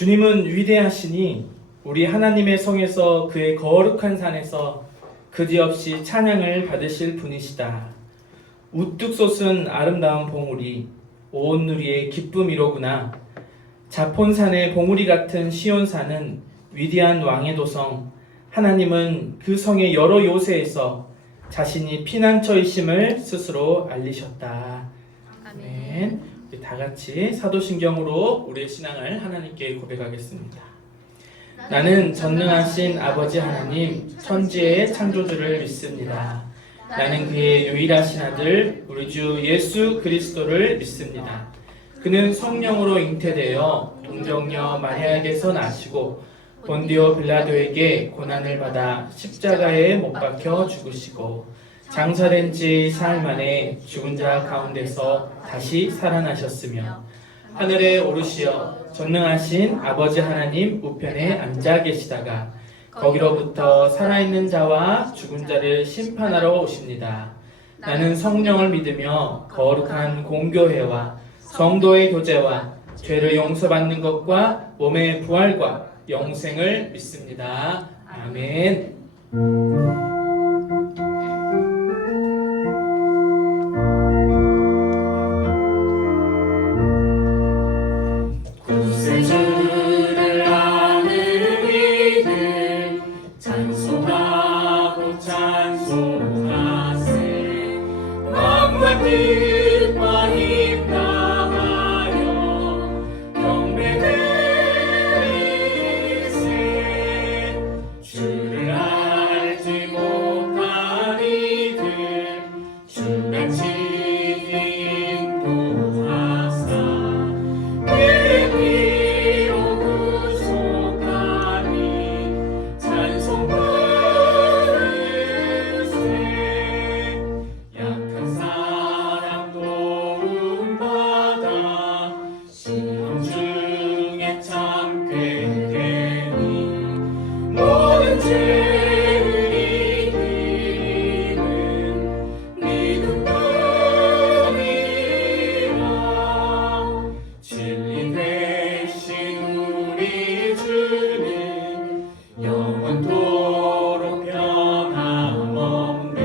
주님은 위대하시니 우리 하나님의 성에서 그의 거룩한 산에서 그지없이 찬양을 받으실 분이시다. 우뚝 솟은 아름다운 봉우리, 온 누리의 기쁨이로구나. 자폰산의 봉우리 같은 시온산은 위대한 왕의 도성, 하나님은 그 성의 여러 요새에서 자신이 피난처이심을 스스로 알리셨다. 아멘. 우리 다 같이 사도신경으로 우리의 신앙을 하나님께 고백하겠습니다. 나는 전능하신 아버지 하나님, 천지의 창조주를 믿습니다. 나는 그의 유일하신 아들, 우리 주 예수 그리스도를 믿습니다. 그는 성령으로 잉태되어 동정녀 마리아에게서 나시고 본디오 빌라도에게 고난을 받아 십자가에 못 박혀 죽으시고 장사된 지 사흘 만에 죽은 자 가운데서 다시 살아나셨으며 하늘에 오르시어 전능하신 아버지 하나님 우편에 앉아 계시다가 거기로부터 살아있는 자와 죽은 자를 심판하러 오십니다. 나는 성령을 믿으며 거룩한 공교회와 성도의 교제와 죄를 용서받는 것과 몸의 부활과 영생을 믿습니다. 아멘. 구세주를 아는 이들 찬송하고 찬송하세. 만물 뜻과 힘 다하여 경배드리세. 주를 알지 못한 이들 주같이 인도하사 그의 피로 구속하니 찬송 부르세. 약한 사람 도움받아 시험 중에 참게 되니 모든 죄를 이기는 믿음뿐이라. 진리 되신 우리 주는 영원토록 변함없네.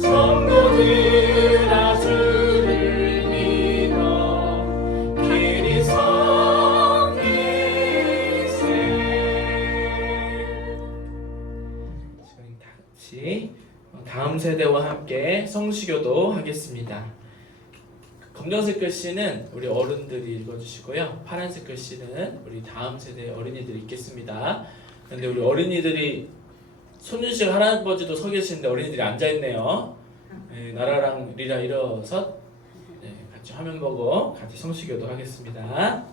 성도들아 주를 믿어 길이 성기세. 저희 다 같이 다음 세대와 함께 성시교도 하겠습니다. 검정색 글씨는 우리 어른들이 읽어주시고요. 파란색 글씨는 우리 다음 세대 어린이들이 읽겠습니다. 그런데 우리 어린이들이 손윤식 할아버지도 서 계시는데 어린이들이 앉아있네요. 네, 나라랑 리라 일어서 같이 화면 보고 같이 성시교도 하겠습니다.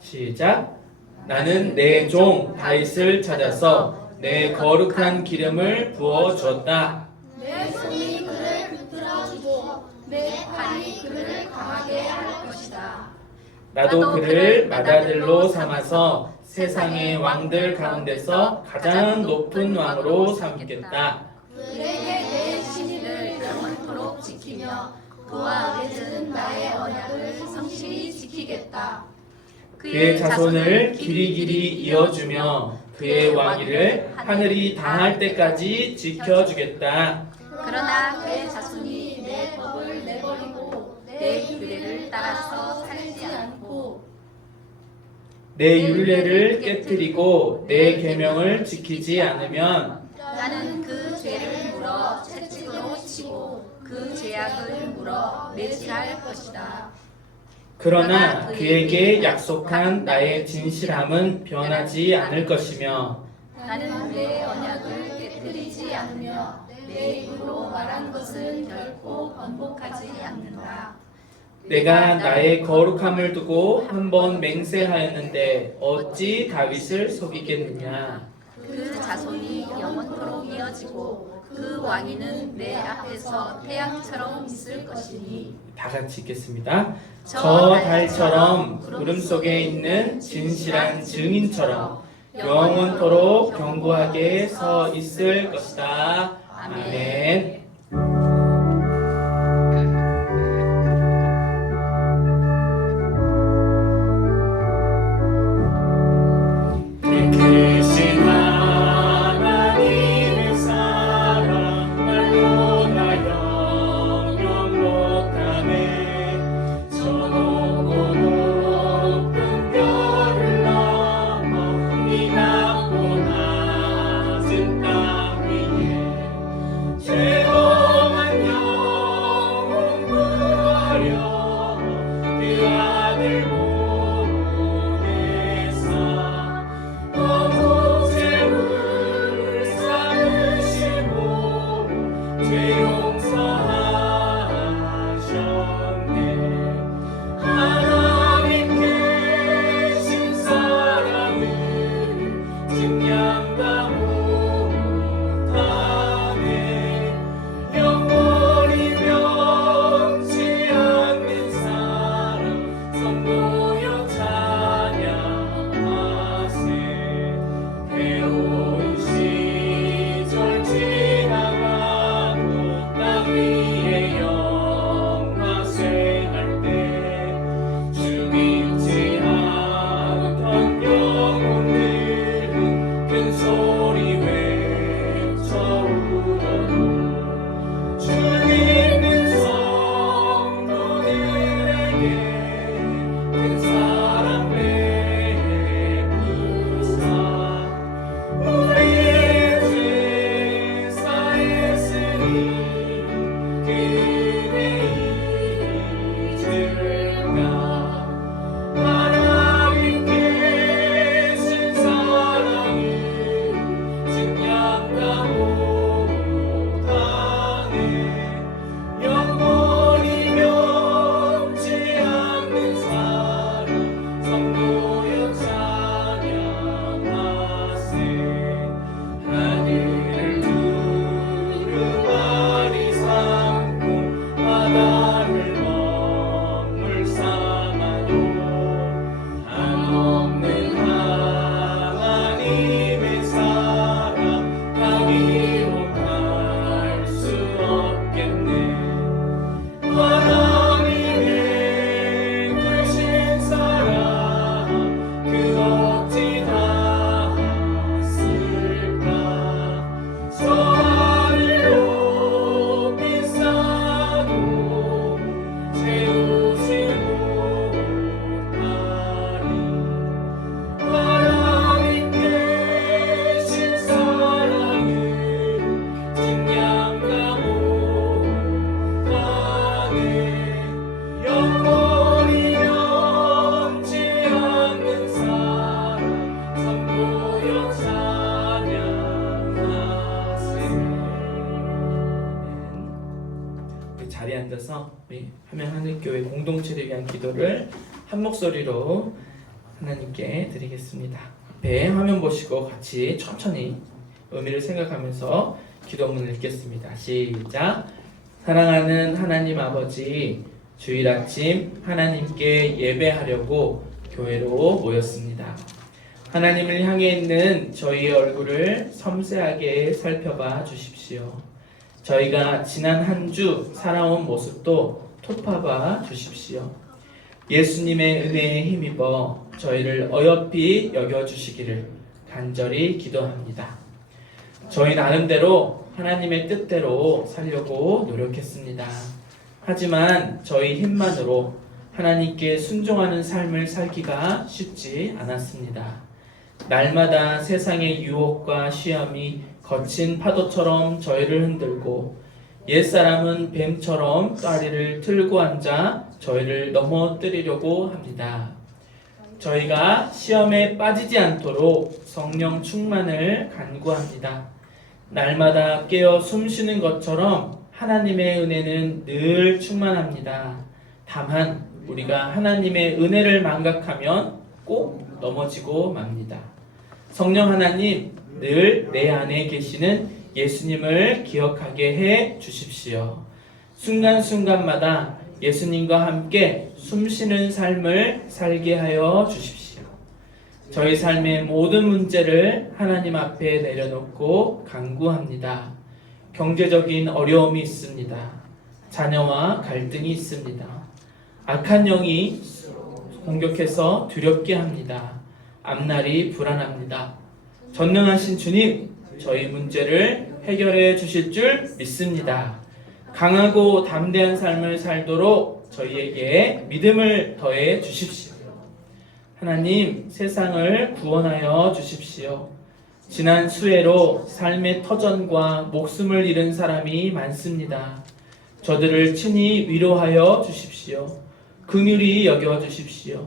시작. 나는 내 종 다윗을 찾아서 내 거룩한 기름을 부어 주었다. 내 손이 그를 붙들어주고 내 팔이 그를 강하게 할 것이다. 나도 그를 맏아들로 삼아서 세상의 왕들 가운데서 가장 높은 왕으로 삼겠다. 그에게 내 신의를 영원토록 지키며 그와 맺은 나의 언약을 성실히 지키겠다. 그의 자손을 길이길이 이어주며 그의 왕위를 하늘이 다할 때까지 지켜주겠다. 그러나 그의 자손이 내 법을 내버리고 내 규례를 따라서 살지 않고 내 율례를 깨뜨리고 내 계명을 지키지 않으면 나는 그 죄를 물어 채찍으로 치고 그 죄악을 물어 매질할 것이다. 그러나 그에게 약속한 나의 진실함은 변하지 않을 것이며 나는 내 언약을 깨뜨리지 않으며 내 입으로 말한 것은 결코 번복하지 않는다. 내가 나의 거룩함을 두고 한 번 맹세하였는데 어찌 다윗을 속이겠느냐. 그 자손이 영원토록 이어지고 그 왕위는 내 앞에서 태양처럼 있을 것이니 다 같이 읽겠습니다. 저 달처럼 구름 속에 있는 진실한 증인처럼 영원토록 견고하게 서 있을 것이다. 아멘. 아들 보내사 어부제물 삼으시고 죄 용서하셨네. 하나님께 신 사랑은 증량다 못하네. 영원히 변치 않는 사랑 성도여 찬양하세. 괴로운 시절 지나가고 땅 위에 영화 쇠할 때 죽이지 않던 영혼들은 큰 소리 외쳐 울어도 주 믿는 성도들에게 큰 사랑 베푸사 우리의 죄 사했으니 그 은혜 잊을까. 하나님께 신 사랑은 증량다 못하네. 영원히 변치 않는 사랑 성도여 찬양하세. 하늘을 두루마리 삼고 바다를 먹물 삼아도 한없는 하나님의 사랑 가기로 갈 수 없겠네. 하나님의 크신 사랑 그 어찌 닿았을까. 저 하늘 높이 쌓아도 채우지 못하리. 하나님께 신 사랑은 증량다 못하네. 영원히 변치 않는 사랑 성도여 찬양하세. 우리 자리에 앉아서 우리 하늘교회 공동체를 위한 기도를 한 목소리로 하나님께 드리겠습니다. 앞에 화면 보시고 같이 천천히 의미를 생각하면서 기도문을 읽겠습니다. 시작. 사랑하는 하나님 아버지, 주일 아침 하나님께 예배하려고 교회로 모였습니다. 하나님을 향해 있는 저희의 얼굴을 섬세하게 살펴봐 주십시오. 저희가 지난 한 주 살아온 모습도 톱파봐 주십시오. 예수님의 은혜에 힘입어 저희를 어여삐 여겨주시기를 간절히 기도합니다. 저희 나름대로 하나님의 뜻대로 살려고 노력했습니다. 하지만 저희 힘만으로 하나님께 순종하는 삶을 살기가 쉽지 않았습니다. 날마다 세상의 유혹과 시험이 거친 파도처럼 저희를 흔들고 옛사람은 뱀처럼 다리를 틀고 앉아 저희를 넘어뜨리려고 합니다. 저희가 시험에 빠지지 않도록 성령 충만을 간구합니다. 날마다 깨어 숨쉬는 것처럼 하나님의 은혜는 늘 충만합니다. 다만 우리가 하나님의 은혜를 망각하면 꼭 넘어지고 맙니다. 성령 하나님, 늘 내 안에 계시는 예수님을 기억하게 해 주십시오. 순간순간마다 예수님과 함께 숨쉬는 삶을 살게 하여 주십시오. 저희 삶의 모든 문제를 하나님 앞에 내려놓고 간구합니다. 경제적인 어려움이 있습니다. 자녀와 갈등이 있습니다. 악한 영이 공격해서 두렵게 합니다. 앞날이 불안합니다. 전능하신 주님, 저희 문제를 해결해 주실 줄 믿습니다. 강하고 담대한 삶을 살도록 저희에게 믿음을 더해 주십시오. 하나님, 세상을 구원하여 주십시오. 지난 수해로 삶의 터전과 목숨을 잃은 사람이 많습니다. 저들을 친히 위로하여 주십시오. 긍휼히 여겨 주십시오.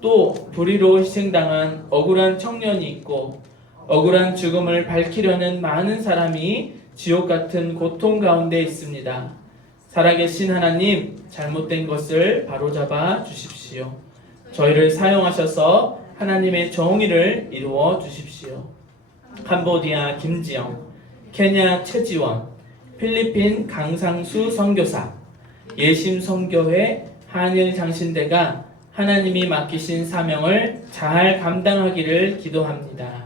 또 불의로 희생당한 억울한 청년이 있고 억울한 죽음을 밝히려는 많은 사람이 지옥 같은 고통 가운데 있습니다. 살아계신 하나님, 잘못된 것을 바로잡아 주십시오. 저희를 사용하셔서 하나님의 정의를 이루어 주십시오. 캄보디아 김지영, 케냐 최지원, 필리핀 강상수 선교사, 예심 선교회 한일 장신대가 하나님이 맡기신 사명을 잘 감당하기를 기도합니다.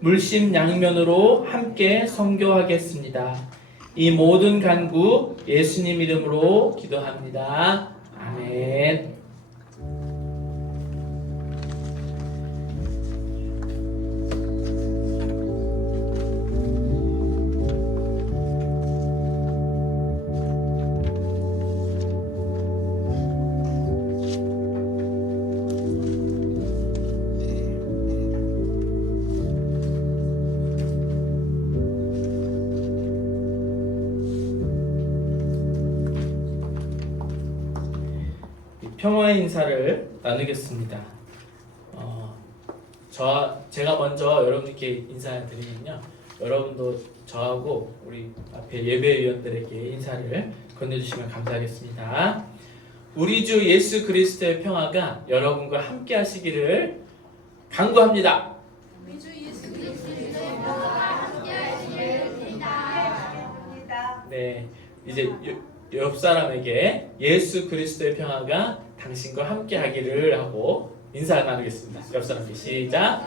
물심양면으로 함께 선교하겠습니다. 이 모든 간구 예수님 이름으로 기도합니다. 아멘. 평화의 인사를 나누겠습니다. 제가 먼저 여러분께 인사드리면요, 여러분도 저하고 우리 앞에 예배위원들에게 인사를 건네주시면 감사하겠습니다. 우리 주 예수 그리스도의 평화가 여러분과 함께 하시기를 간구합니다. 우리 주 예수 그리스도의 평화가 함께 하시기를 기도합니다. 네, 이제 옆 사람에게 예수 그리스도의 평화가 당신과 함께 하기를 하고 인사 나누겠습니다. 옆 사람께 시작.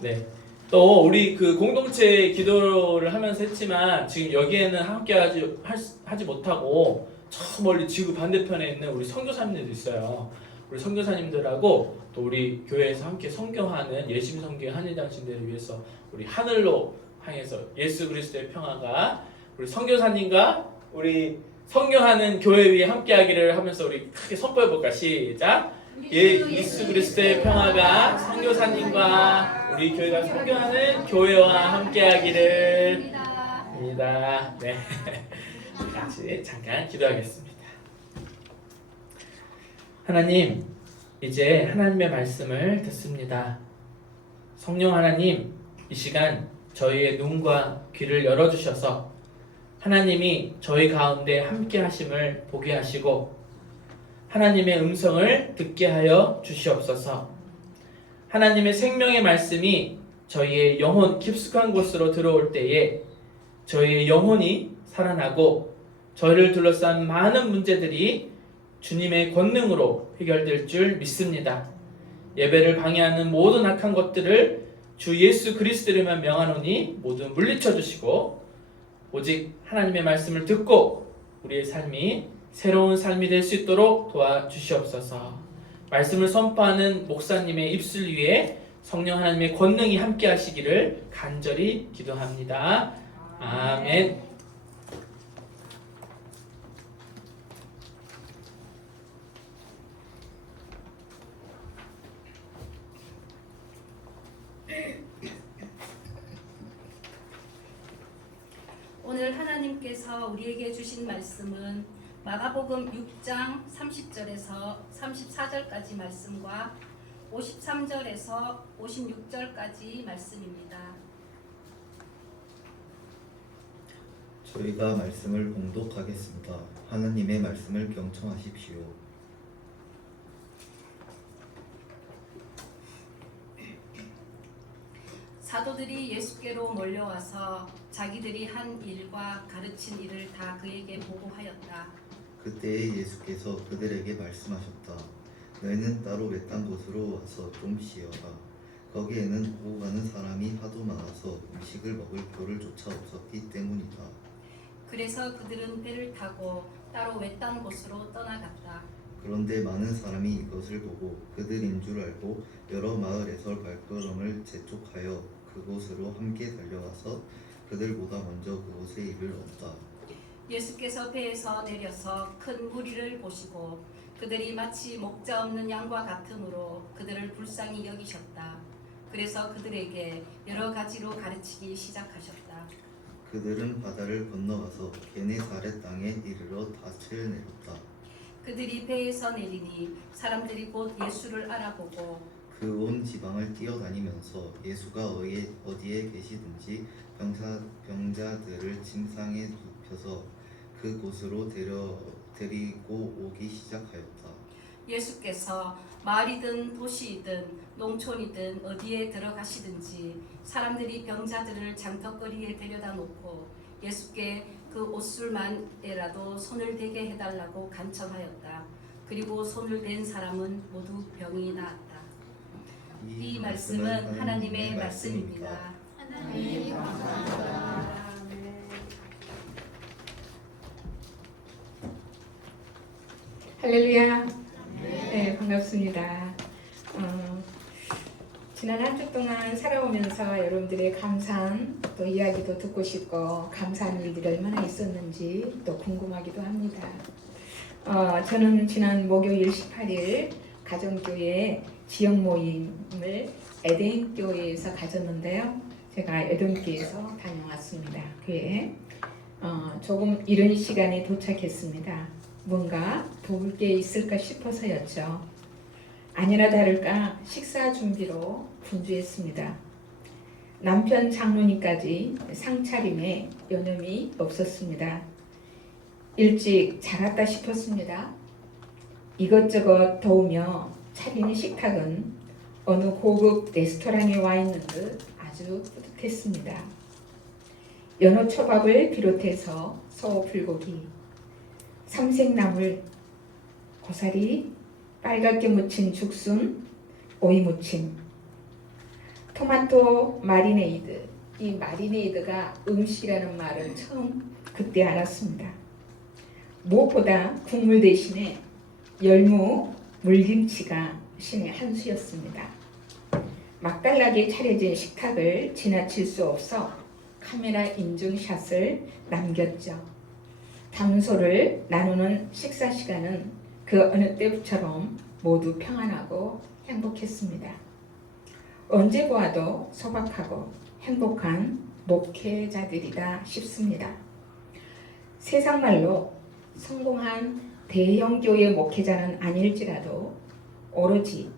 네. 또 우리 그 공동체 기도를 하면서 했지만 지금 여기에는 함께 하지 못하고 저 멀리 지구 반대편에 있는 우리 선교사님들도 있어요. 우리 선교사님들하고 또 우리 교회에서 함께 선교하는 예심 선교 한일장신대를 위해서 우리 하늘로 향해서 예수 그리스도의 평화가 우리 선교사님과 우리 선교하는 교회 위에 함께하기를 하면서 우리 크게 선포해 볼까? 시작. 예수 그리스도의 평화가 선교사님과 우리 교회가 선교하는 교회와 함께하기를 입니다. 네, 같이 잠깐 기도하겠습니다. 하나님, 이제 하나님의 말씀을 듣습니다. 성령 하나님, 이 시간 저희의 눈과 귀를 열어주셔서 하나님이 저희 가운데 함께 하심을 보게 하시고 하나님의 음성을 듣게 하여 주시옵소서. 하나님의 생명의 말씀이 저희의 영혼 깊숙한 곳으로 들어올 때에 저희의 영혼이 살아나고 저희를 둘러싼 많은 문제들이 주님의 권능으로 해결될 줄 믿습니다. 예배를 방해하는 모든 악한 것들을 주 예수 그리스도로만 명하노니 모두 물리쳐 주시고 오직 하나님의 말씀을 듣고 우리의 삶이 새로운 삶이 될 수 있도록 도와주시옵소서. 말씀을 선포하는 목사님의 입술 위에 성령 하나님의 권능이 함께 하시기를 간절히 기도합니다. 아멘. 오늘 하나님께서 우리에게 주신 말씀은 마가복음 6장 30절에서 34절까지 말씀과 53절에서 56절까지 말씀입니다. 저희가 말씀을 봉독하겠습니다. 하나님의 말씀을 경청하십시오. 사도들이 예수께로 몰려와서 자기들이 한 일과 가르친 일을 다 그에게 보고하였다. 그때에 예수께서 그들에게 말씀하셨다. 너희는 따로 외딴 곳으로 와서 좀 쉬어라. 거기에는 오고 가는 사람이 하도 많아서 음식을 먹을 겨를 조차 없었기 때문이다. 그래서 그들은 배를 타고 따로 외딴 곳으로 떠나갔다. 그런데 많은 사람이 이것을 보고 그들인 줄 알고 여러 마을에서 발걸음을 재촉하여 그곳으로 함께 달려가서 그들보다 먼저 그곳에 이르렀다. 예수께서 배에서 내려서 큰 무리를 보시고 그들이 마치 목자 없는 양과 같으므로 그들을 불쌍히 여기셨다. 그래서 그들에게 여러 가지로 가르치기 시작하셨다. 그들은 바다를 건너가서 게네사렛 땅에 이르러 닻을 내렸다. 그들이 배에서 내리니 사람들이 곧 예수를 알아보고 그 온 지방을 뛰어다니면서 예수가 어디에 계시든지 병자들을 침상에 눕혀서 그곳으로 데리고 오기 시작하였다. 예수께서 마을이든 도시이든 농촌이든 어디에 들어가시든지 사람들이 병자들을 장터거리에 데려다 놓고 예수께 그 옷술만에라도 손을 대게 해달라고 간청하였다. 그리고 손을 댄 사람은 모두 병이 나았다. 이 말씀은 하나님의 말씀입니다. 하나님 감사합니다. 할렐루야. 네, 반갑습니다. 지난 한 주 동안 살아오면서 여러분들의 감사한 또 이야기도 듣고 싶고 감사한 일들이 얼마나 있었는지 또 궁금하기도 합니다. 저는 지난 목요일 18일 가정교회 지역 모임을 에덴교회에서 가졌는데요. 제가 에덴교회에서 다녀왔습니다. 교회에 조금 이른 시간에 도착했습니다. 뭔가 도울 게 있을까 싶어서였죠. 아니나 다를까 식사 준비로 분주했습니다. 남편 장로님까지 상차림에 여념이 없었습니다. 일찍 잘 왔다 싶었습니다. 이것저것 도우며 차린 식탁은 어느 고급 레스토랑에 와 있는 듯 아주 뿌듯했습니다. 연어 초밥을 비롯해서 소불고기, 삼색나물, 고사리, 빨갛게 무친 죽순, 오이 무침, 토마토 마리네이드. 이 마리네이드가 음식이라는 말을 처음 그때 알았습니다. 무엇보다 국물 대신에 열무, 물김치가 신의 한 수였습니다. 맛깔나게 차려진 식탁을 지나칠 수 없어 카메라 인증샷을 남겼죠. 담소를 나누는 식사 시간은 그 어느 때처럼 모두 평안하고 행복했습니다. 언제 보아도 소박하고 행복한 목회자들이다 싶습니다. 세상 말로 성공한 대형 교회 목회자는 아닐지라도 오로지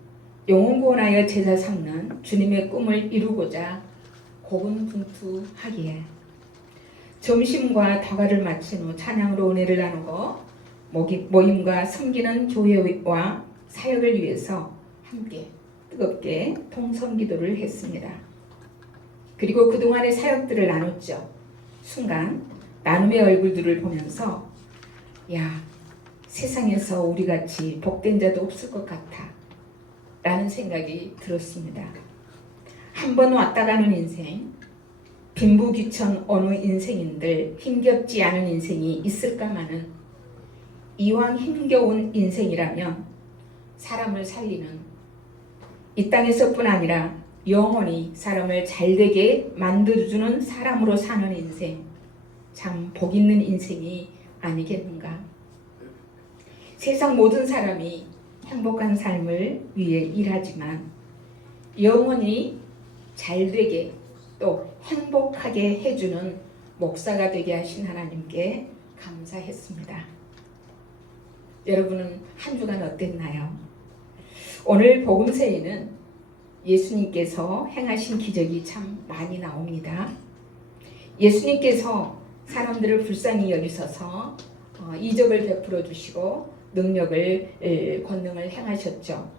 영혼구원하여 제자 삼는 주님의 꿈을 이루고자 고군분투하기에 점심과 다과를 마친 후 찬양으로 은혜를 나누고 모임과 섬기는 교회와 사역을 위해서 함께 뜨겁게 통성기도를 했습니다. 그리고 그동안의 사역들을 나눴죠. 순간 나눔의 얼굴들을 보면서 야, 세상에서 우리같이 복된 자도 없을 것 같아 라는 생각이 들었습니다. 한 번 왔다 가는 인생, 빈부귀천 어느 인생인들 힘겹지 않은 인생이 있을까마는 이왕 힘겨운 인생이라면 사람을 살리는 이 땅에서뿐 아니라 영원히 사람을 잘되게 만들어주는 사람으로 사는 인생, 참 복있는 인생이 아니겠는가. 세상 모든 사람이 행복한 삶을 위해 일하지만 영원히 잘되게 또 행복하게 해주는 목사가 되게 하신 하나님께 감사했습니다. 여러분은 한 주간 어땠나요? 오늘 복음서에는 예수님께서 행하신 기적이 참 많이 나옵니다. 예수님께서 사람들을 불쌍히 여기셔서 이적을 베풀어 주시고 권능을 행하셨죠.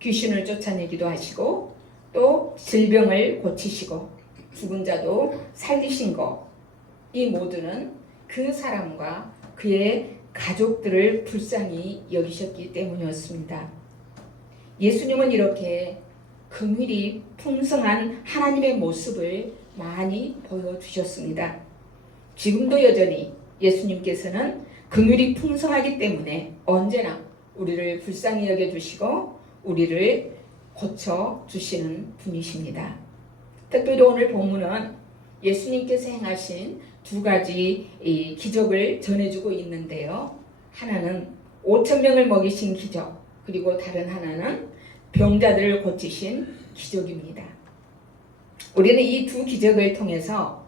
귀신을 쫓아내기도 하시고 또 질병을 고치시고 죽은 자도 살리신 것, 이 모두는 그 사람과 그의 가족들을 불쌍히 여기셨기 때문이었습니다. 예수님은 이렇게 긍휼이 풍성한 하나님의 모습을 많이 보여주셨습니다. 지금도 여전히 예수님께서는 긍휼이 풍성하기 때문에 언제나 우리를 불쌍히 여겨주시고 우리를 고쳐주시는 분이십니다. 특별히 오늘 본문은 예수님께서 행하신 두 가지 기적을 전해주고 있는데요. 하나는 5,000명을 먹이신 기적, 그리고 다른 하나는 병자들을 고치신 기적입니다. 우리는 이 두 기적을 통해서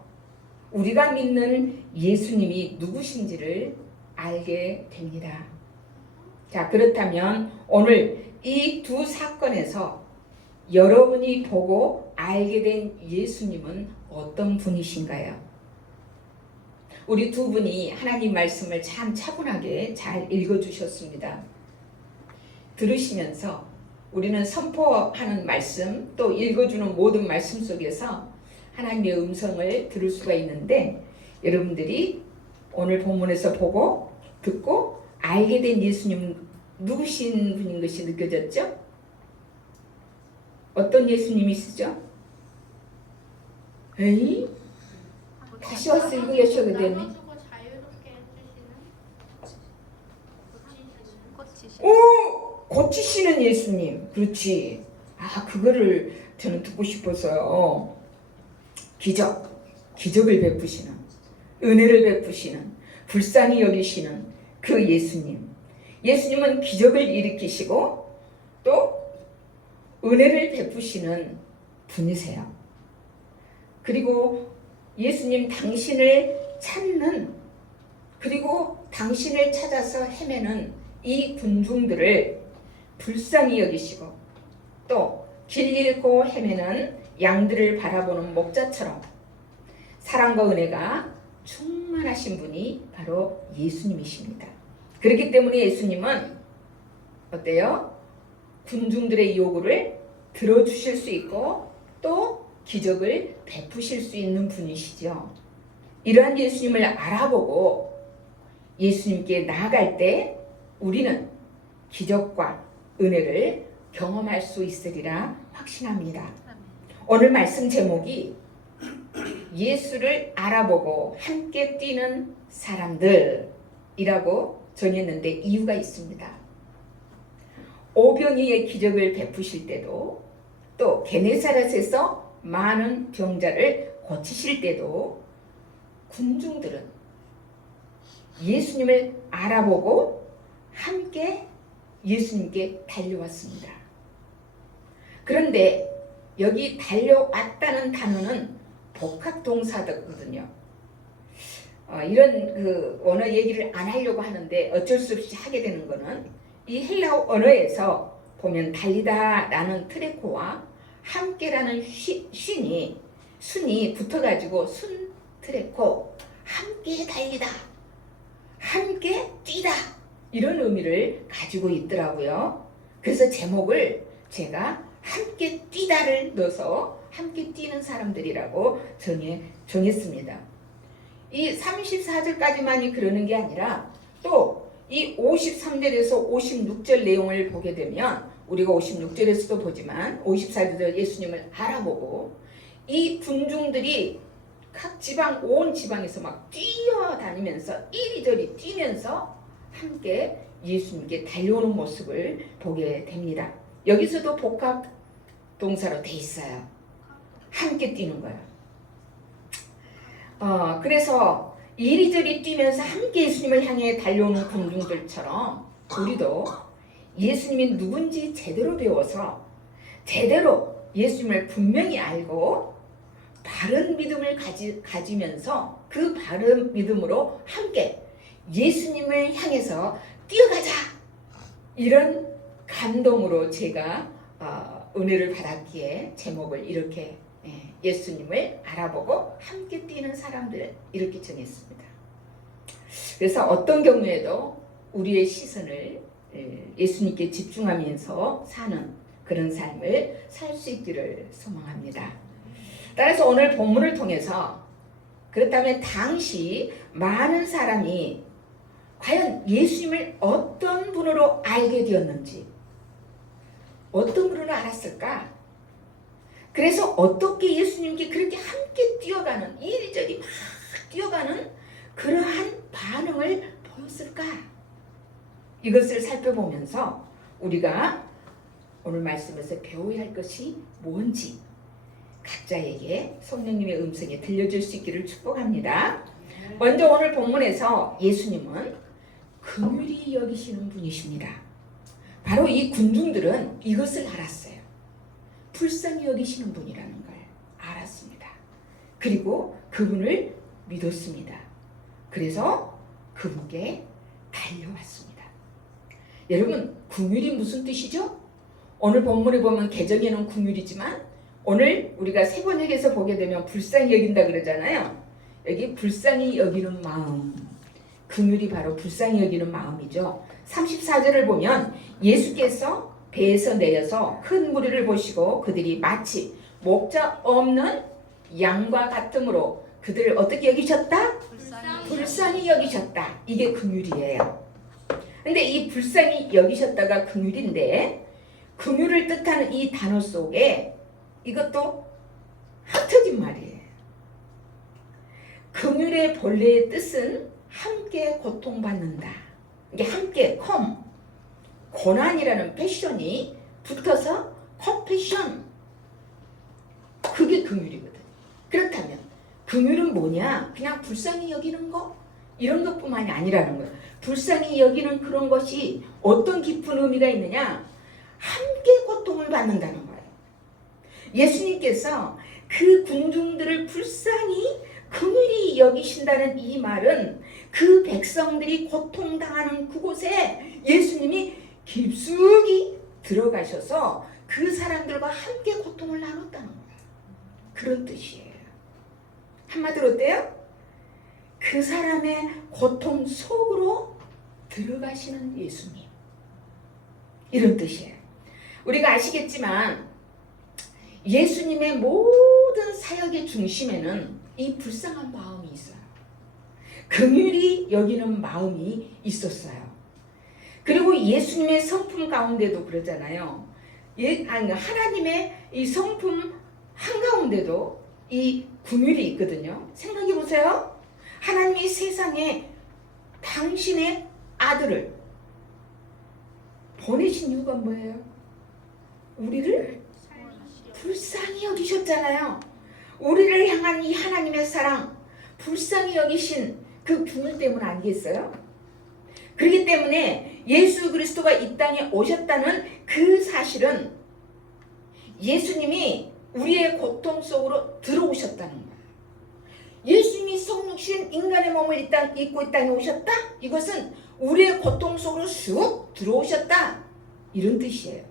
우리가 믿는 예수님이 누구신지를 알게 됩니다. 자, 그렇다면 오늘 이 두 사건에서 여러분이 보고 알게 된 예수님은 어떤 분이신가요? 우리 두 분이 하나님 말씀을 참 차분하게 잘 읽어주셨습니다. 들으시면서 우리는 선포하는 말씀 또 읽어주는 모든 말씀 속에서 하나님의 음성을 들을 수가 있는데 여러분들이 오늘 본문에서 보고 듣고 알게 된 예수님은 누구신 분인 것이 느껴졌죠? 어떤 예수님이시죠? 에이? 다시 와서 읽으셔야 되네. 나눠주고 자유롭게 해주시는 오! 고치시는 예수님. 그렇지. 아, 그거를 저는 듣고 싶어서요. 기적을 베푸시는, 은혜를 베푸시는, 불쌍히 여기시는 그 예수님. 예수님은 기적을 일으키시고 또 은혜를 베푸시는 분이세요. 그리고 예수님 당신을 찾는, 그리고 당신을 찾아서 헤매는 이 군중들을 불쌍히 여기시고 또 길 잃고 헤매는 양들을 바라보는 목자처럼 사랑과 은혜가 충만하신 분이 바로 예수님이십니다. 그렇기 때문에 예수님은 어때요? 군중들의 요구를 들어주실 수 있고 또 기적을 베푸실 수 있는 분이시죠. 이러한 예수님을 알아보고 예수님께 나아갈 때 우리는 기적과 은혜를 경험할 수 있으리라 확신합니다. 오늘 말씀 제목이 예수를 알아보고 함께 뛰는 사람들이라고 정했는데 이유가 있습니다. 오병이의 기적을 베푸실 때도 또 게네사렛에서 많은 병자를 고치실 때도 군중들은 예수님을 알아보고 함께 예수님께 달려왔습니다. 그런데 여기 달려왔다는 단어는 복합동사거든요. 이런 그 언어 얘기를 안 하려고 하는데 어쩔 수 없이 하게 되는 거는 이 헬라어 언어에서 보면 달리다라는 트레코와 함께라는 순이 붙어가지고 순 트레코, 함께 달리다, 함께 뛰다 이런 의미를 가지고 있더라고요. 그래서 제목을 제가 함께 뛰다를 넣어서 함께 뛰는 사람들이라고 정했습니다. 이 34절까지만이 그러는 게 아니라 또 이 53절에서 56절 내용을 보게 되면 우리가 56절에서도 보지만 54절에서 예수님을 알아보고 이 군중들이 각 지방 온 지방에서 막 뛰어다니면서 이리저리 뛰면서 함께 예수님께 달려오는 모습을 보게 됩니다. 여기서도 복합 동사로 돼 있어요. 함께 뛰는 거예요. 그래서 이리저리 뛰면서 함께 예수님을 향해 달려오는 군중들처럼 우리도 예수님이 누군지 제대로 배워서 제대로 예수님을 분명히 알고 바른 믿음을 가지면서 그 바른 믿음으로 함께 예수님을 향해서 뛰어가자 이런 감동으로 제가 은혜를 받았기에 제목을 이렇게 예수님을 알아보고 함께 뛰는 사람들 이렇게 정했습니다. 그래서 어떤 경우에도 우리의 시선을 예수님께 집중하면서 사는 그런 삶을 살 수 있기를 소망합니다. 따라서 오늘 본문을 통해서 그렇다면 당시 많은 사람이 과연 예수님을 어떤 분으로 알게 되었는지 어떤 분으로 알았을까? 그래서 어떻게 예수님께 그렇게 함께 뛰어가는 이리저리 막 뛰어가는 그러한 반응을 보였을까? 이것을 살펴보면서 우리가 오늘 말씀에서 배워야 할 것이 뭔지 각자에게 성령님의 음성에 들려줄 수 있기를 축복합니다. 먼저 오늘 본문에서 예수님은 긍휼히 여기시는 분이십니다. 바로 이 군중들은 이것을 알았어요. 불쌍히 여기시는 분이라는 걸 알았습니다. 그리고 그분을 믿었습니다. 그래서 그분께 달려왔습니다. 여러분, 긍휼이 무슨 뜻이죠? 오늘 본문에 보면 개정에는 긍휼이지만 오늘 우리가 세번역에서 보게 되면 불쌍히 여긴다 그러잖아요. 여기 불쌍히 여기는 마음, 긍휼이 바로 불쌍히 여기는 마음이죠. 34절을 보면 예수께서 배에서 내려서 큰 무리를 보시고 그들이 마치 목자 없는 양과 같으므로 그들을 어떻게 여기셨다? 불쌍히 여기셨다. 이게 긍휼이에요. 근데 이 불쌍히 여기셨다가 긍휼인데, 긍휼을 뜻하는 이 단어 속에 이것도 흩어진 말이에요. 긍휼의 본래의 뜻은 함께 고통받는다. 이게 함께 고난이라는 패션이 붙어서 컴패션, 그게 긍휼이거든. 그렇다면 긍휼은 뭐냐? 그냥 불쌍히 여기는 거? 이런 것뿐만이 아니라는 거예요. 불쌍히 여기는 그런 것이 어떤 깊은 의미가 있느냐? 함께 고통을 받는다는 거예요. 예수님께서 그 군중들을 불쌍히 긍휼히 여기신다는 이 말은 그 백성들이 고통당하는 그곳에 예수님이 깊숙이 들어가셔서 그 사람들과 함께 고통을 나눴다는 거예요. 그런 뜻이에요. 한마디로 어때요? 그 사람의 고통 속으로 들어가시는 예수님, 이런 뜻이에요. 우리가 아시겠지만 예수님의 모든 사역의 중심에는 이 불쌍한 마음이 있어요. 긍휼히 여기는 마음이 있었어요. 그리고 예수님의 성품 가운데도 그러잖아요. 하나님의 이 성품 한가운데도 이 긍휼이 있거든요. 생각해 보세요. 하나님이 세상에 당신의 아들을 보내신 이유가 뭐예요? 우리를 불쌍히 여기셨잖아요. 우리를 향한 이 하나님의 사랑, 불쌍히 여기신 그 긍휼 때문 아니겠어요? 그렇기 때문에 예수 그리스도가 이 땅에 오셨다는 그 사실은 예수님이 우리의 고통 속으로 들어오셨다는 거예요. 예수님이 성육신 인간의 몸을 입고 이 땅에 오셨다? 이것은 우리의 고통 속으로 쑥 들어오셨다, 이런 뜻이에요.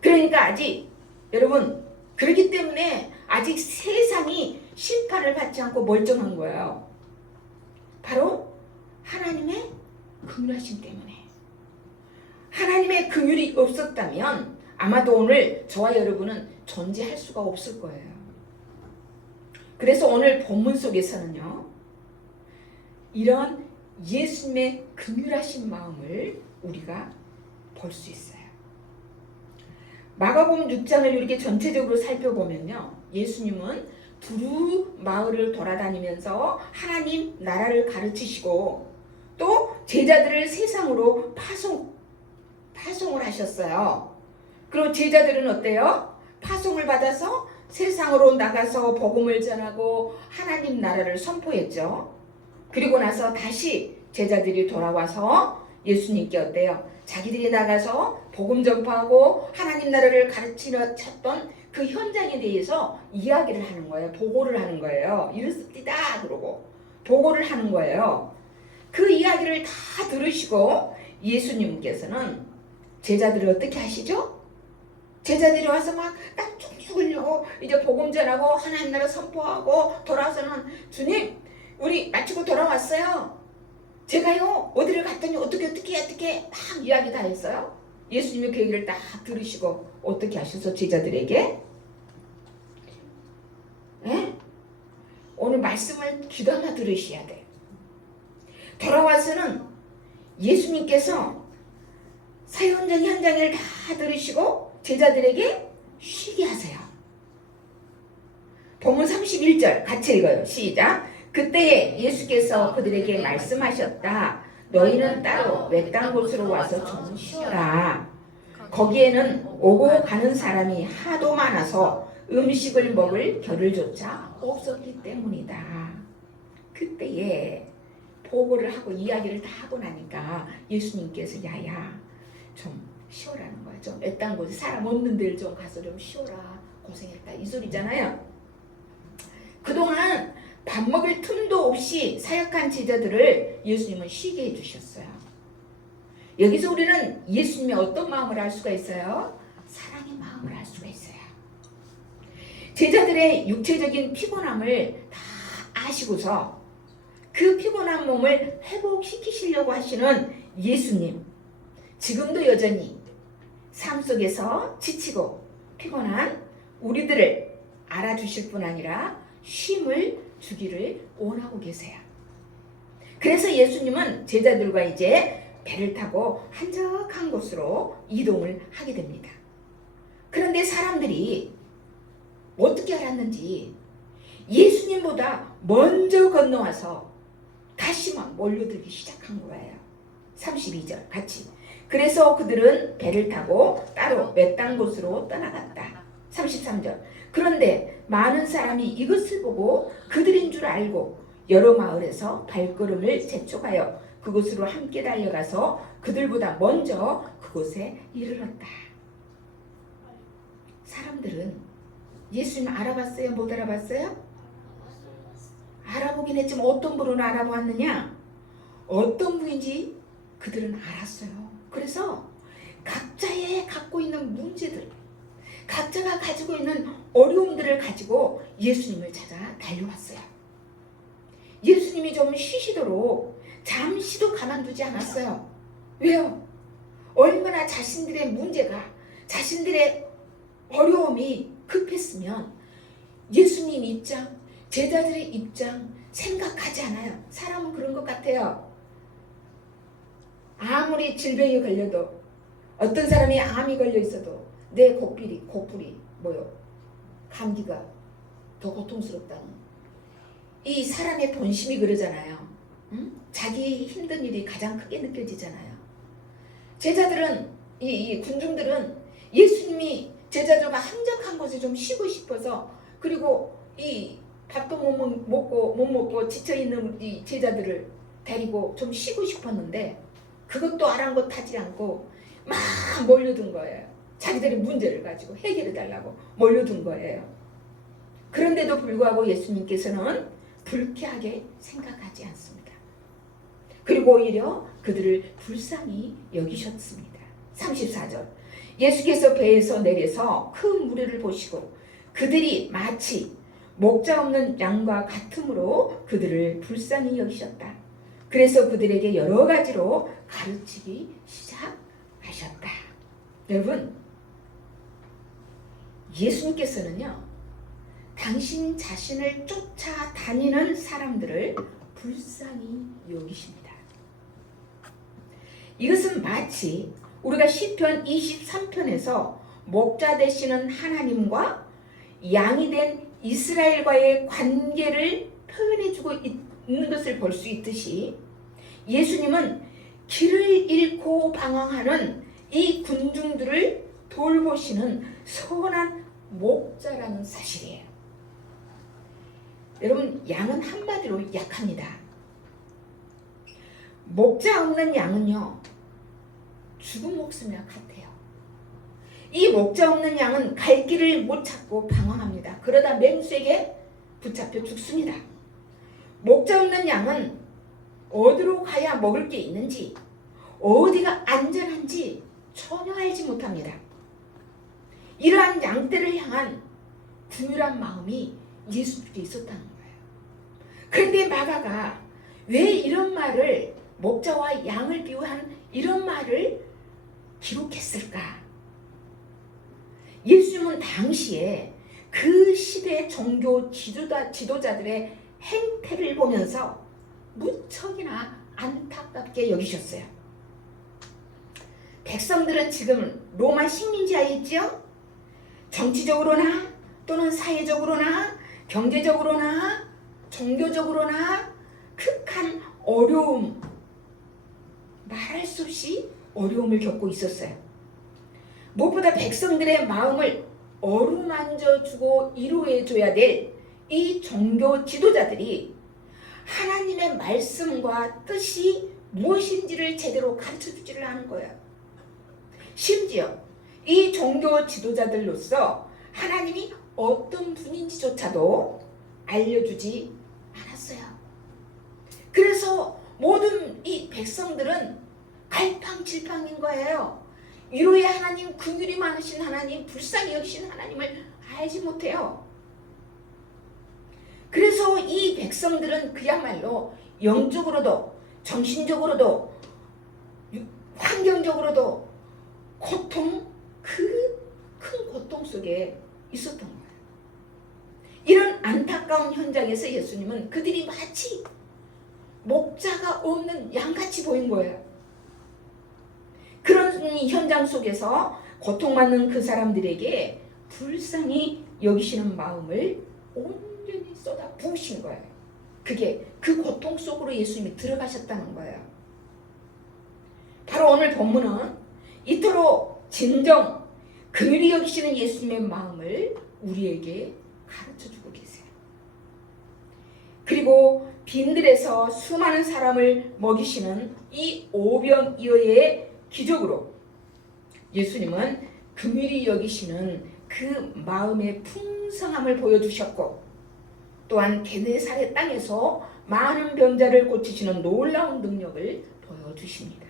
그러니까 아직 여러분, 그렇기 때문에 아직 세상이 심판을 받지 않고 멀쩡한 거예요. 바로 하나님의 긍휼하심 때문에. 하나님의 긍휼이 없었다면 아마도 오늘 저와 여러분은 존재할 수가 없을 거예요. 그래서 오늘 본문 속에서는요, 이런 예수님의 긍휼하신 마음을 우리가 볼 수 있어요. 마가복음 6장을 이렇게 전체적으로 살펴보면요, 예수님은 두루 마을을 돌아다니면서 하나님 나라를 가르치시고 또 제자들을 세상으로 파송을 하셨어요. 그리고 제자들은 어때요? 파송을 받아서 세상으로 나가서 복음을 전하고 하나님 나라를 선포했죠. 그리고 나서 다시 제자들이 돌아와서 예수님께 어때요? 자기들이 나가서 복음 전파하고 하나님 나라를 가르치셨던 그 현장에 대해서 이야기를 하는 거예요. 보고를 하는 거예요. 이렇습니다. 그러고 보고를 하는 거예요. 그 이야기를 다 들으시고 예수님께서는 제자들을 어떻게 하시죠? 제자들이 와서 막 땀 쭉쭉 흘리고 이제 복음 전하고 하나님 나라 선포하고 돌아와서는 주님, 우리 마치고 돌아왔어요. 제가요 어디를 갔더니 어떻게 막 이야기 다 했어요. 예수님이 그 얘기를 딱 들으시고 어떻게 하셔서 제자들에게, 네? 오늘 말씀을 귀담아 들으셔야 돼. 돌아와서는 예수님께서 사역 현장을 다 들으시고 제자들에게 쉬게 하세요. 본문 31절 같이 읽어요. 시작. 그때에 예수께서 그들에게 말씀하셨다. 너희는 따로 외딴 곳으로 와서 좀 쉬어라. 거기에는 오고 가는 사람이 하도 많아서 음식을 먹을 겨를조차 없었기 때문이다. 그때에 보고를 하고 이야기를 다 하고 나니까 예수님께서 야야 좀 쉬어라는 거야. 좀 외딴 곳에 사람 없는 데를 좀 가서 좀 쉬어라. 고생했다. 이 소리잖아요. 그동안 밥 먹을 틈도 없이 사역한 제자들을 예수님은 쉬게 해주셨어요. 여기서 우리는 예수님의 어떤 마음을 알 수가 있어요? 사랑의 마음을 알 수가 있어요. 제자들의 육체적인 피곤함을 다 아시고서 그 피곤한 몸을 회복시키시려고 하시는 예수님, 지금도 여전히 삶 속에서 지치고 피곤한 우리들을 알아주실 뿐 아니라 쉼을 주기를 원하고 계세요. 그래서 예수님은 제자들과 이제 배를 타고 한적한 곳으로 이동을 하게 됩니다. 그런데 사람들이 어떻게 알았는지 예수님보다 먼저 건너와서 다시 막 몰려들기 시작한 거예요. 32절 같이. 그래서 그들은 배를 타고 따로 외딴 곳으로 떠나갔다. 33절. 그런데 많은 사람이 이것을 보고 그들인 줄 알고 여러 마을에서 발걸음을 재촉하여 그곳으로 함께 달려가서 그들보다 먼저 그곳에 이르렀다. 사람들은 예수님 알아봤어요? 못 알아봤어요? 알아보긴 했지만 어떤 분으로 알아보았느냐? 어떤 분인지 그들은 알았어요. 그래서 각자의 갖고 있는 문제들, 각자가 가지고 있는 어려움들을 가지고 예수님을 찾아 달려왔어요. 예수님이 좀 쉬시도록 잠시도 가만두지 않았어요. 왜요? 얼마나 자신들의 문제가, 자신들의 어려움이 급했으면 예수님 입장, 제자들의 입장 생각하지 않아요. 사람은 그런 것 같아요. 아무리 질병이 걸려도, 어떤 사람이 암이 걸려 있어도 내 고풀이 감기가 더 고통스럽다는, 이 사람의 본심이 그러잖아요. 응? 자기 힘든 일이 가장 크게 느껴지잖아요. 제자들은, 이 군중들은 예수님이 제자들과 한적한 곳에 좀 쉬고 싶어서, 그리고 이 밥도 못 먹고 지쳐있는 이 제자들을 데리고 좀 쉬고 싶었는데 그것도 아랑곳하지 않고 막 몰려든 거예요. 자기들의 문제를 가지고 해결해달라고 몰려든 거예요. 그런데도 불구하고 예수님께서는 불쾌하게 생각하지 않습니다. 그리고 오히려 그들을 불쌍히 여기셨습니다. 34절. 예수께서 배에서 내려서 큰 무리를 보시고 그들이 마치 목자 없는 양과 같으므로 그들을 불쌍히 여기셨다. 그래서 그들에게 여러 가지로 가르치기 시작하셨다. 여러분, 예수님께서는요, 당신 자신을 쫓아다니는 사람들을 불쌍히 여기십니다. 이것은 마치 우리가 시편 23편에서 목자 되시는 하나님과 양이 된 이스라엘과의 관계를 표현해주고 있는 것을 볼 수 있듯이 예수님은 길을 잃고 방황하는 이 군중들을 돌보시는 선한 목자라는 사실이에요. 여러분, 양은 한마디로 약합니다. 목자 없는 양은요, 죽은 목숨이랑 같아요. 이 목자 없는 양은 갈 길을 못 찾고 방황합니다. 그러다 맹수에게 붙잡혀 죽습니다. 목자 없는 양은 어디로 가야 먹을 게 있는지, 어디가 안전한지 전혀 알지 못합니다. 이러한 양떼를 향한 분유한 마음이 예수님께 있었다는 거예요. 그런데 마가가 왜 이런 말을, 목자와 양을 비유한 이런 말을 기록했을까? 예수님은 당시에 그 시대의 종교 지도자들의 행태를 보면서 무척이나 안타깝게 여기셨어요. 백성들은 지금 로마 식민지하에 있죠? 정치적으로나 또는 사회적으로나 경제적으로나 종교적으로나 극한 어려움, 말할 수 없이 어려움을 겪고 있었어요. 무엇보다 백성들의 마음을 어루만져주고 위로해줘야 될 이 종교 지도자들이 하나님의 말씀과 뜻이 무엇인지를 제대로 가르쳐주지를 않은 거예요. 심지어 이 종교 지도자들로서 하나님이 어떤 분인지조차도 알려주지 그래서 모든 이 백성들은 갈팡질팡인 거예요. 위로의 하나님, 긍휼이 많으신 하나님, 불쌍히 여기신 하나님을 알지 못해요. 그래서 이 백성들은 그야말로 영적으로도 정신적으로도 환경적으로도 큰 고통 속에 있었던 거예요. 이런 안타까운 현장에서 예수님은 그들이 마치 목자가 없는 양같이 보인 거예요. 그런 현장 속에서 고통받는 그 사람들에게 불쌍히 여기시는 마음을 온전히 쏟아 부으신 거예요. 그게 그 고통 속으로 예수님이 들어가셨다는 거예요. 바로 오늘 본문은 이토록 진정 긍휼히 여기시는 예수님의 마음을 우리에게 가르쳐주고 계세요. 그리고 빈들에서 수많은 사람을 먹이시는 이 오병이어의 기적으로 예수님은 긍휼히 여기시는 그 마음의 풍성함을 보여주셨고, 또한 게네사렛 땅에서 많은 병자를 고치시는 놀라운 능력을 보여주십니다.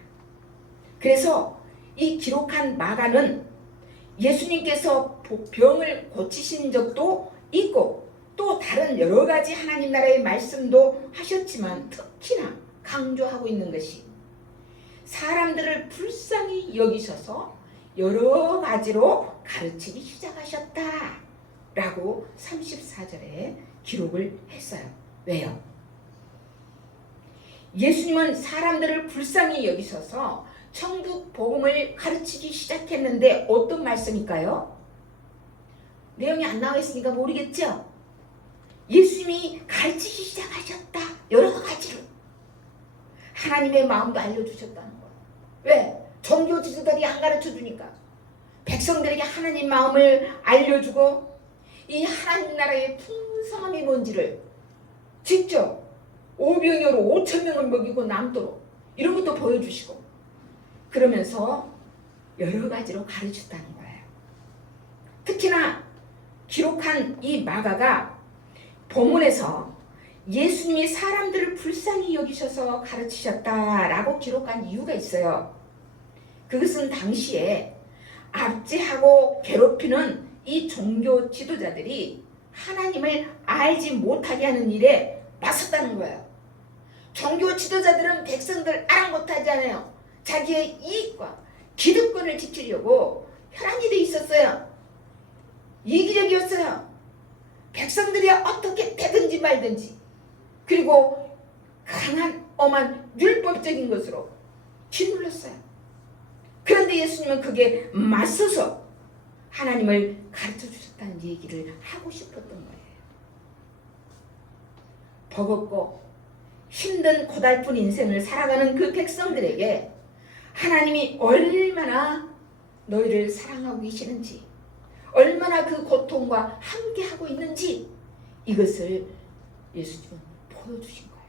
그래서 이 기록한 마가는 예수님께서 병을 고치신 적도 있고 또 다른 여러 가지 하나님 나라의 말씀도 하셨지만 특히나 강조하고 있는 것이 사람들을 불쌍히 여기셔서 여러 가지로 가르치기 시작하셨다라고 34절에 기록을 했어요. 왜요? 예수님은 사람들을 불쌍히 여기셔서 천국 복음을 가르치기 시작했는데 어떤 말씀일까요? 내용이 안 나와 있으니까 모르겠죠? 예수님이 가르치기 시작하셨다. 여러 가지로. 하나님의 마음도 알려주셨다는 거예요. 왜? 종교 지도자들이 안 가르쳐주니까. 백성들에게 하나님 마음을 알려주고 이 하나님 나라의 풍성함이 뭔지를 직접 오병이어로 5,000명을 먹이고 남도록 이런 것도 보여주시고 그러면서 여러 가지로 가르쳤다는 거예요. 특히나 기록한 이 마가가 본문에서 예수님이 사람들을 불쌍히 여기셔서 가르치셨다라고 기록한 이유가 있어요. 그것은 당시에 압제하고 괴롭히는 이 종교 지도자들이 하나님을 알지 못하게 하는 일에 맞섰다는 거예요. 종교 지도자들은 백성들 아랑곳하지 않아요. 자기의 이익과 기득권을 지키려고 혈안이 돼 있었어요. 이기적이었어요. 백성들이 어떻게 되든지 말든지, 그리고 강한 엄한 율법적인 것으로 짓눌렀어요. 그런데 예수님은 그게 맞서서 하나님을 가르쳐 주셨다는 얘기를 하고 싶었던 거예요. 버겁고 힘든 고달픈 인생을 살아가는 그 백성들에게 하나님이 얼마나 너희를 사랑하고 계시는지, 얼마나 그 고통과 함께하고 있는지 이것을 예수님은 보여주신 거예요.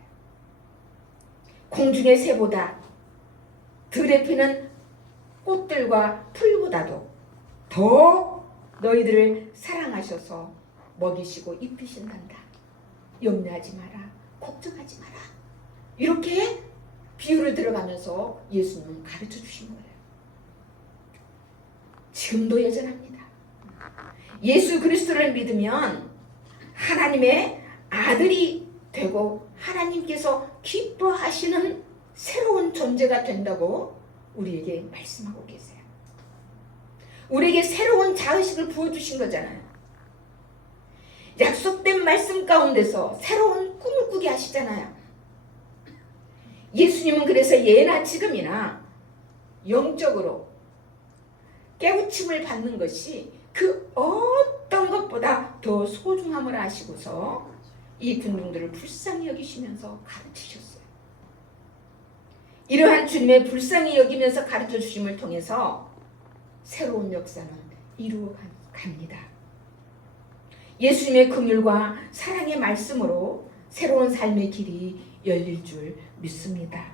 공중의 새보다 들에 피는 꽃들과 풀보다도 더 너희들을 사랑하셔서 먹이시고 입히신단다. 염려하지 마라. 걱정하지 마라. 이렇게 비유를 들어가면서 예수님은 가르쳐 주신 거예요. 지금도 여전합니다. 예수 그리스도를 믿으면 하나님의 아들이 되고 하나님께서 기뻐하시는 새로운 존재가 된다고 우리에게 말씀하고 계세요. 우리에게 새로운 자의식을 부어주신 거잖아요. 약속된 말씀 가운데서 새로운 꿈을 꾸게 하시잖아요. 예수님은 그래서 예나 지금이나 영적으로 깨우침을 받는 것이 그 어떤 것보다 더 소중함을 아시고서 이 군중들을 불쌍히 여기시면서 가르치셨어요. 이러한 주님의 불쌍히 여기면서 가르쳐 주심을 통해서 새로운 역사는 이루어갑니다. 예수님의 긍휼과 사랑의 말씀으로 새로운 삶의 길이 열릴 줄 믿습니다.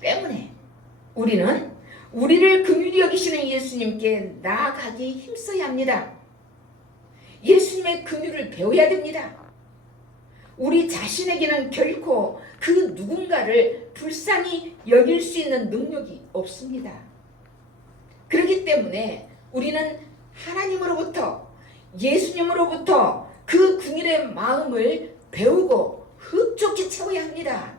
때문에 우리는 우리를 긍휼히 여기시는 예수님께 나아가기 힘써야 합니다. 예수님의 긍휼을 배워야 됩니다. 우리 자신에게는 결코 그 누군가를 불쌍히 여길 수 있는 능력이 없습니다. 그렇기 때문에 우리는 하나님으로부터, 예수님으로부터 그 긍휼의 마음을 배우고 흡족히 채워야 합니다.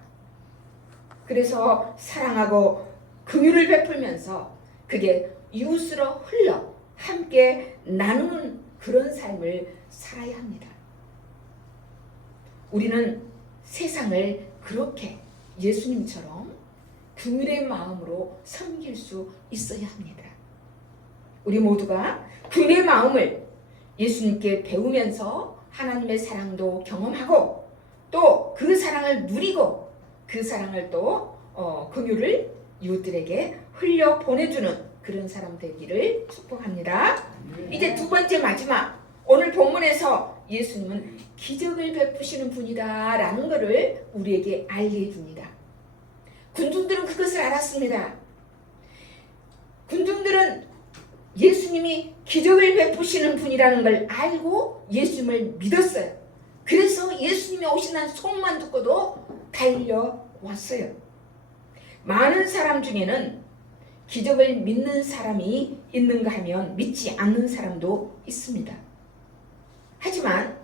그래서 사랑하고 긍휼을 베풀면서 그게 이웃으로 흘러 함께 나누는 그런 삶을 살아야 합니다. 우리는 세상을 그렇게 예수님처럼 긍휼의 마음으로 섬길 수 있어야 합니다. 우리 모두가 긍휼의 마음을 예수님께 배우면서 하나님의 사랑도 경험하고 또 그 사랑을 누리고 그 사랑을 또 긍휼을 이웃들에게 흘려 보내주는 그런 사람 되기를 축복합니다. 이제 두 번째 마지막, 오늘 본문에서 예수님은 기적을 베푸시는 분이다 라는 것을 우리에게 알게 해줍니다. 군중들은 그것을 알았습니다. 군중들은 예수님이 기적을 베푸시는 분이라는 걸 알고 예수님을 믿었어요. 그래서 예수님이 오신다는 소문만 듣고도 달려왔어요. 많은 사람 중에는 기적을 믿는 사람이 있는가 하면 믿지 않는 사람도 있습니다. 하지만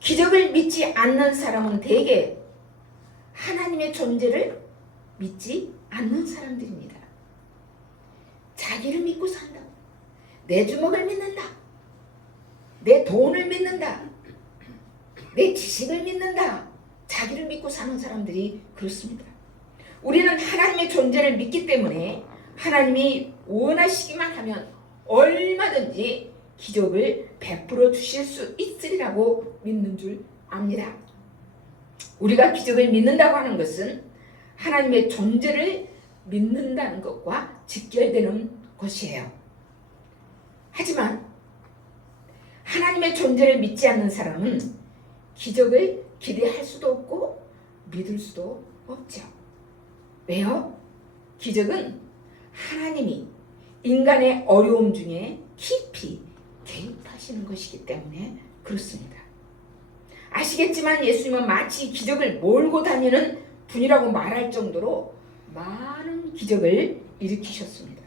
기적을 믿지 않는 사람은 대개 하나님의 존재를 믿지 않는 사람들입니다. 자기를 믿고 산다. 내 주먹을 믿는다. 내 돈을 믿는다. 내 지식을 믿는다. 자기를 믿고 사는 사람들이 그렇습니다. 우리는 하나님의 존재를 믿기 때문에 하나님이 원하시기만 하면 얼마든지 기적을 베풀어 주실 수 있으리라고 믿는 줄 압니다. 우리가 기적을 믿는다고 하는 것은 하나님의 존재를 믿는다는 것과 직결되는 것이에요. 하지만 하나님의 존재를 믿지 않는 사람은 기적을 기대할 수도 없고 믿을 수도 없죠. 왜요? 기적은 하나님이 인간의 어려움 중에 깊이 개입하시는 것이기 때문에 그렇습니다. 아시겠지만 예수님은 마치 기적을 몰고 다니는 분이라고 말할 정도로 많은 기적을 일으키셨습니다.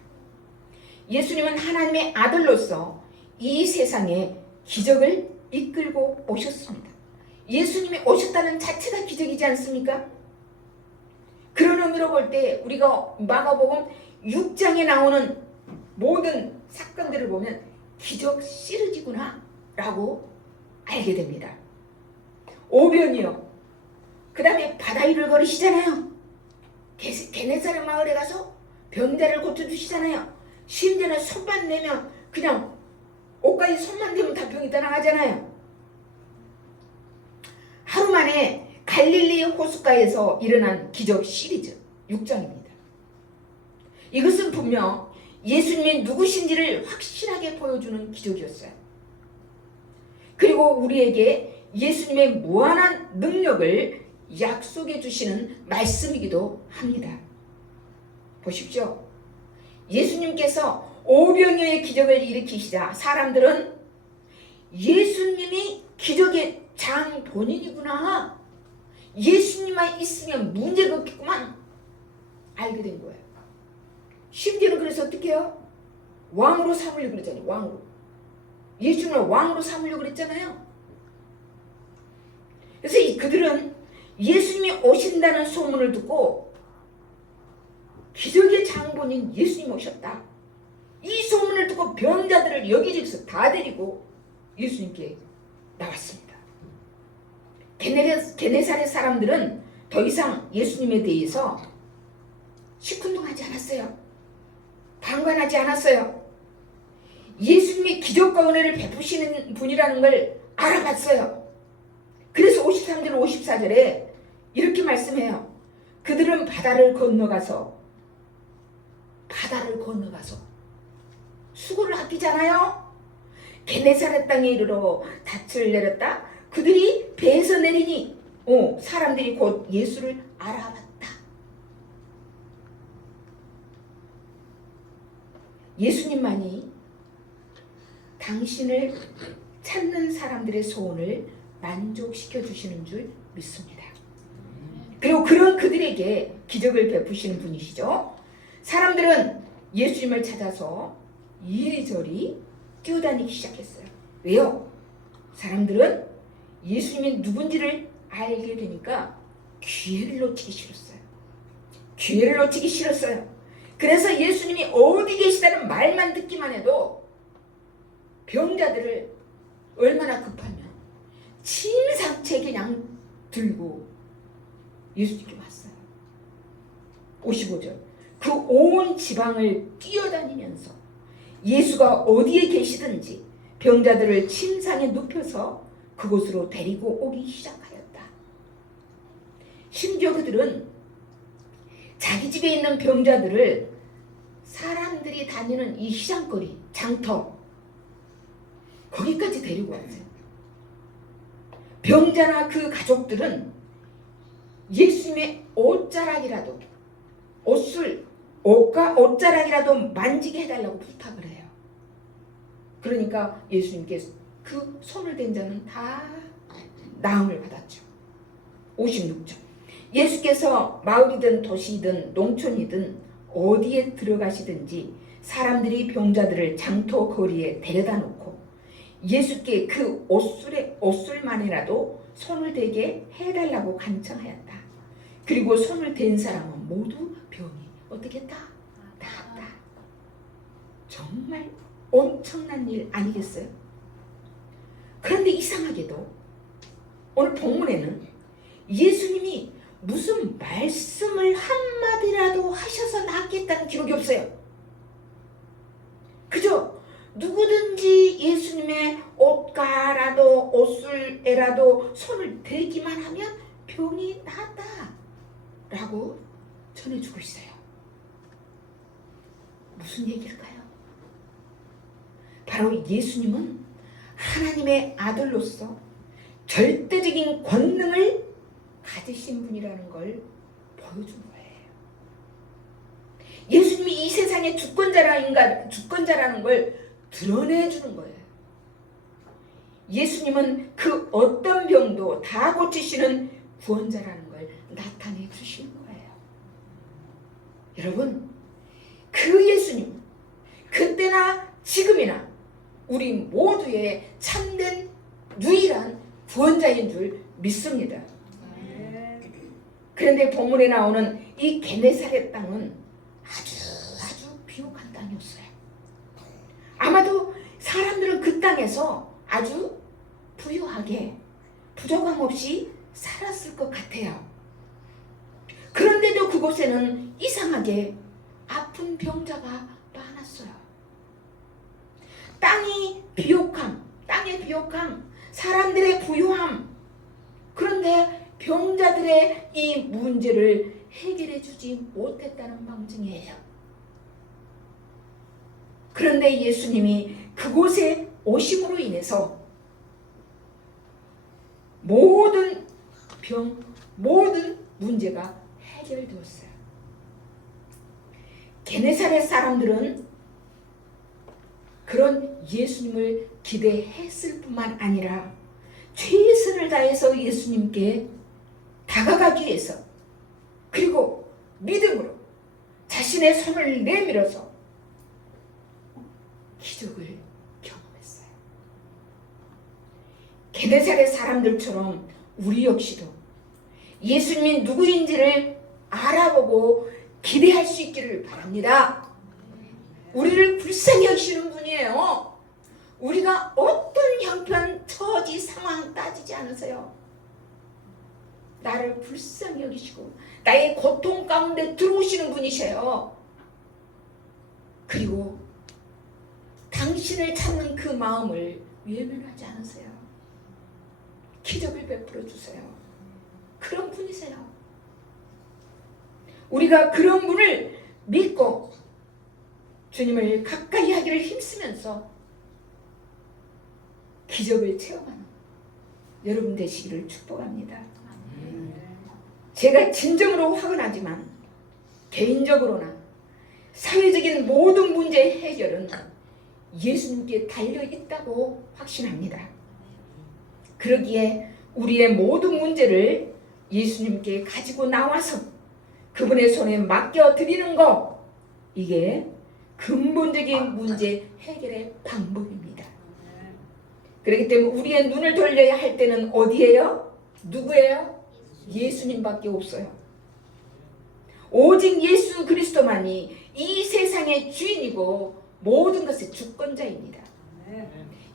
예수님은 하나님의 아들로서 이 세상에 기적을 이끌고 오셨습니다. 예수님이 오셨다는 자체가 기적이지 않습니까? 그런 의미로 볼 때 우리가 마가복음 6장에 나오는 모든 사건들을 보면 기적 시리즈구나 라고 알게 됩니다. 오병이요. 그 다음에 바다 위를 걸으시잖아요. 게네사렛 마을에 가서 병자를 고쳐주시잖아요. 심지어는 손만 내면 그냥 옷가에 손만 대면 다 병이 떠나가잖아요. 하루 만에 갈릴리 호숫가에서 일어난 기적 시리즈 6장입니다. 이것은 분명 예수님이 누구신지를 확실하게 보여주는 기적이었어요. 그리고 우리에게 예수님의 무한한 능력을 약속해 주시는 말씀이기도 합니다. 보십시오. 예수님께서 오병이어의 기적을 일으키시자 사람들은 예수님이 기적의 장 본인이구나. 예수님만 있으면 문제가 없겠구만. 알게 된 거예요. 심지어는 그래서 어떻게 해요? 왕으로 삼으려고 그랬잖아요. 왕으로. 예수님을 왕으로 삼으려고 그랬잖아요. 그래서 그들은 예수님이 오신다는 소문을 듣고 기적의 장본인 예수님 오셨다. 이 소문을 듣고 병자들을 여기저기서 다 데리고 예수님께 나왔습니다. 게네사렛 사람들은 더 이상 예수님에 대해서 시큰둥하지 않았어요. 방관하지 않았어요. 예수님이 기적과 은혜를 베푸시는 분이라는 걸 알아봤어요. 그래서 53절 54절에 이렇게 말씀해요. 그들은 바다를 건너가서 수고를 아끼잖아요. 게네사렛 땅에 이르러 닻을 내렸다. 그들이 배에서 내리니 사람들이 곧 예수를 알아봤다. 예수님만이 당신을 찾는 사람들의 소원을 만족시켜 주시는 줄 믿습니다. 그리고 그런 그들에게 기적을 베푸시는 분이시죠. 사람들은 예수님을 찾아서 이리저리 뛰어다니기 시작했어요. 왜요? 사람들은 예수님이 누군지를 알게 되니까 기회를 놓치기 싫었어요. 기회를 놓치기 싫었어요. 그래서 예수님이 어디 계시다는 말만 듣기만 해도 병자들을 얼마나 급하면 침상채 그냥 들고 예수님께 왔어요. 55절. 그 온 지방을 뛰어다니면서 예수가 어디에 계시든지 병자들을 침상에 눕혀서 그곳으로 데리고 오기 시작하였다. 심지어 그들은 자기 집에 있는 병자들을 사람들이 다니는 이 시장거리, 장터 거기까지 데리고 왔어요. 병자나 그 가족들은 예수님의 옷자락이라도 옷자락이라도 만지게 해달라고 부탁을 해요. 그러니까 예수님께서 그 손을 댄 자는 다 나음을 받았죠. 56절. 예수께서 마을이든 도시이든 농촌이든 어디에 들어가시든지 사람들이 병자들을 장터 거리에 데려다 놓고 예수께 그 옷술만이라도 손을 대게 해달라고 간청하였다. 그리고 손을 댄 사람은 모두 병이 어떻게 했다? 나았다. 정말 엄청난 일 아니겠어요? 그런데 이상하게도 오늘 본문에는 예수님이 무슨 말씀을 한마디라도 하셔서 낫겠다는 기록이 없어요. 그저 누구든지 예수님의 옷가라도 옷술에라도 손을 대기만 하면 병이 낫다 라고 전해주고 있어요. 무슨 얘기일까요? 바로 예수님은 하나님의 아들로서 절대적인 권능을 가지신 분이라는 걸 보여준 거예요. 예수님이 이 세상의 주권자라는 걸 드러내주는 거예요. 예수님은 그 어떤 병도 다 고치시는 구원자라는 걸 나타내 주시는 거예요. 여러분, 그 예수님 그때나 지금이나 우리 모두의 참된 유일한 구원자인 줄 믿습니다. 그런데 본문에 나오는 이 게네사렛 땅은 아주 비옥한 땅이었어요. 아마도 사람들은 그 땅에서 아주 부유하게 부족함 없이 살았을 것 같아요. 그런데도 그곳에는 이상하게 아픈 병자가 많았어요. 땅의 비옥함, 사람들의 부유함, 그런데 병자들의 이 문제를 해결해 주지 못했다는 방증이에요. 그런데 예수님이 그곳에 오심으로 인해서 모든 문제가 해결되었어요. 게네사렛 사람들은 그런 예수님을 기대했을 뿐만 아니라 최선을 다해서 예수님께 다가가기 위해서 그리고 믿음으로 자신의 손을 내밀어서 기적을 경험했어요. 게네사렛 사람들처럼 우리 역시도 예수님이 누구인지를 알아보고 기대할 수 있기를 바랍니다. 우리를 불쌍히 여기시는 분이에요. 우리가 어떤 형편, 처지, 상황 따지지 않으세요. 나를 불쌍히 여기시고 나의 고통 가운데 들어오시는 분이세요. 그리고 당신을 찾는 그 마음을 외면하지 않으세요. 기적을 베풀어 주세요. 그런 분이세요. 우리가 그런 분을 믿고 주님을 가까이 하기를 힘쓰면서 기적을 체험하는 여러분 되시기를 축복합니다. 제가 진정으로 화가 나지만 개인적으로나 사회적인 모든 문제의 해결은 예수님께 달려있다고 확신합니다. 그러기에 우리의 모든 문제를 예수님께 가지고 나와서 그분의 손에 맡겨 드리는 것, 이게 근본적인 문제 해결의 방법입니다. 그렇기 때문에 우리의 눈을 돌려야 할 때는 어디예요? 누구예요? 예수님밖에 없어요. 오직 예수 그리스도만이 이 세상의 주인이고 모든 것의 주권자입니다.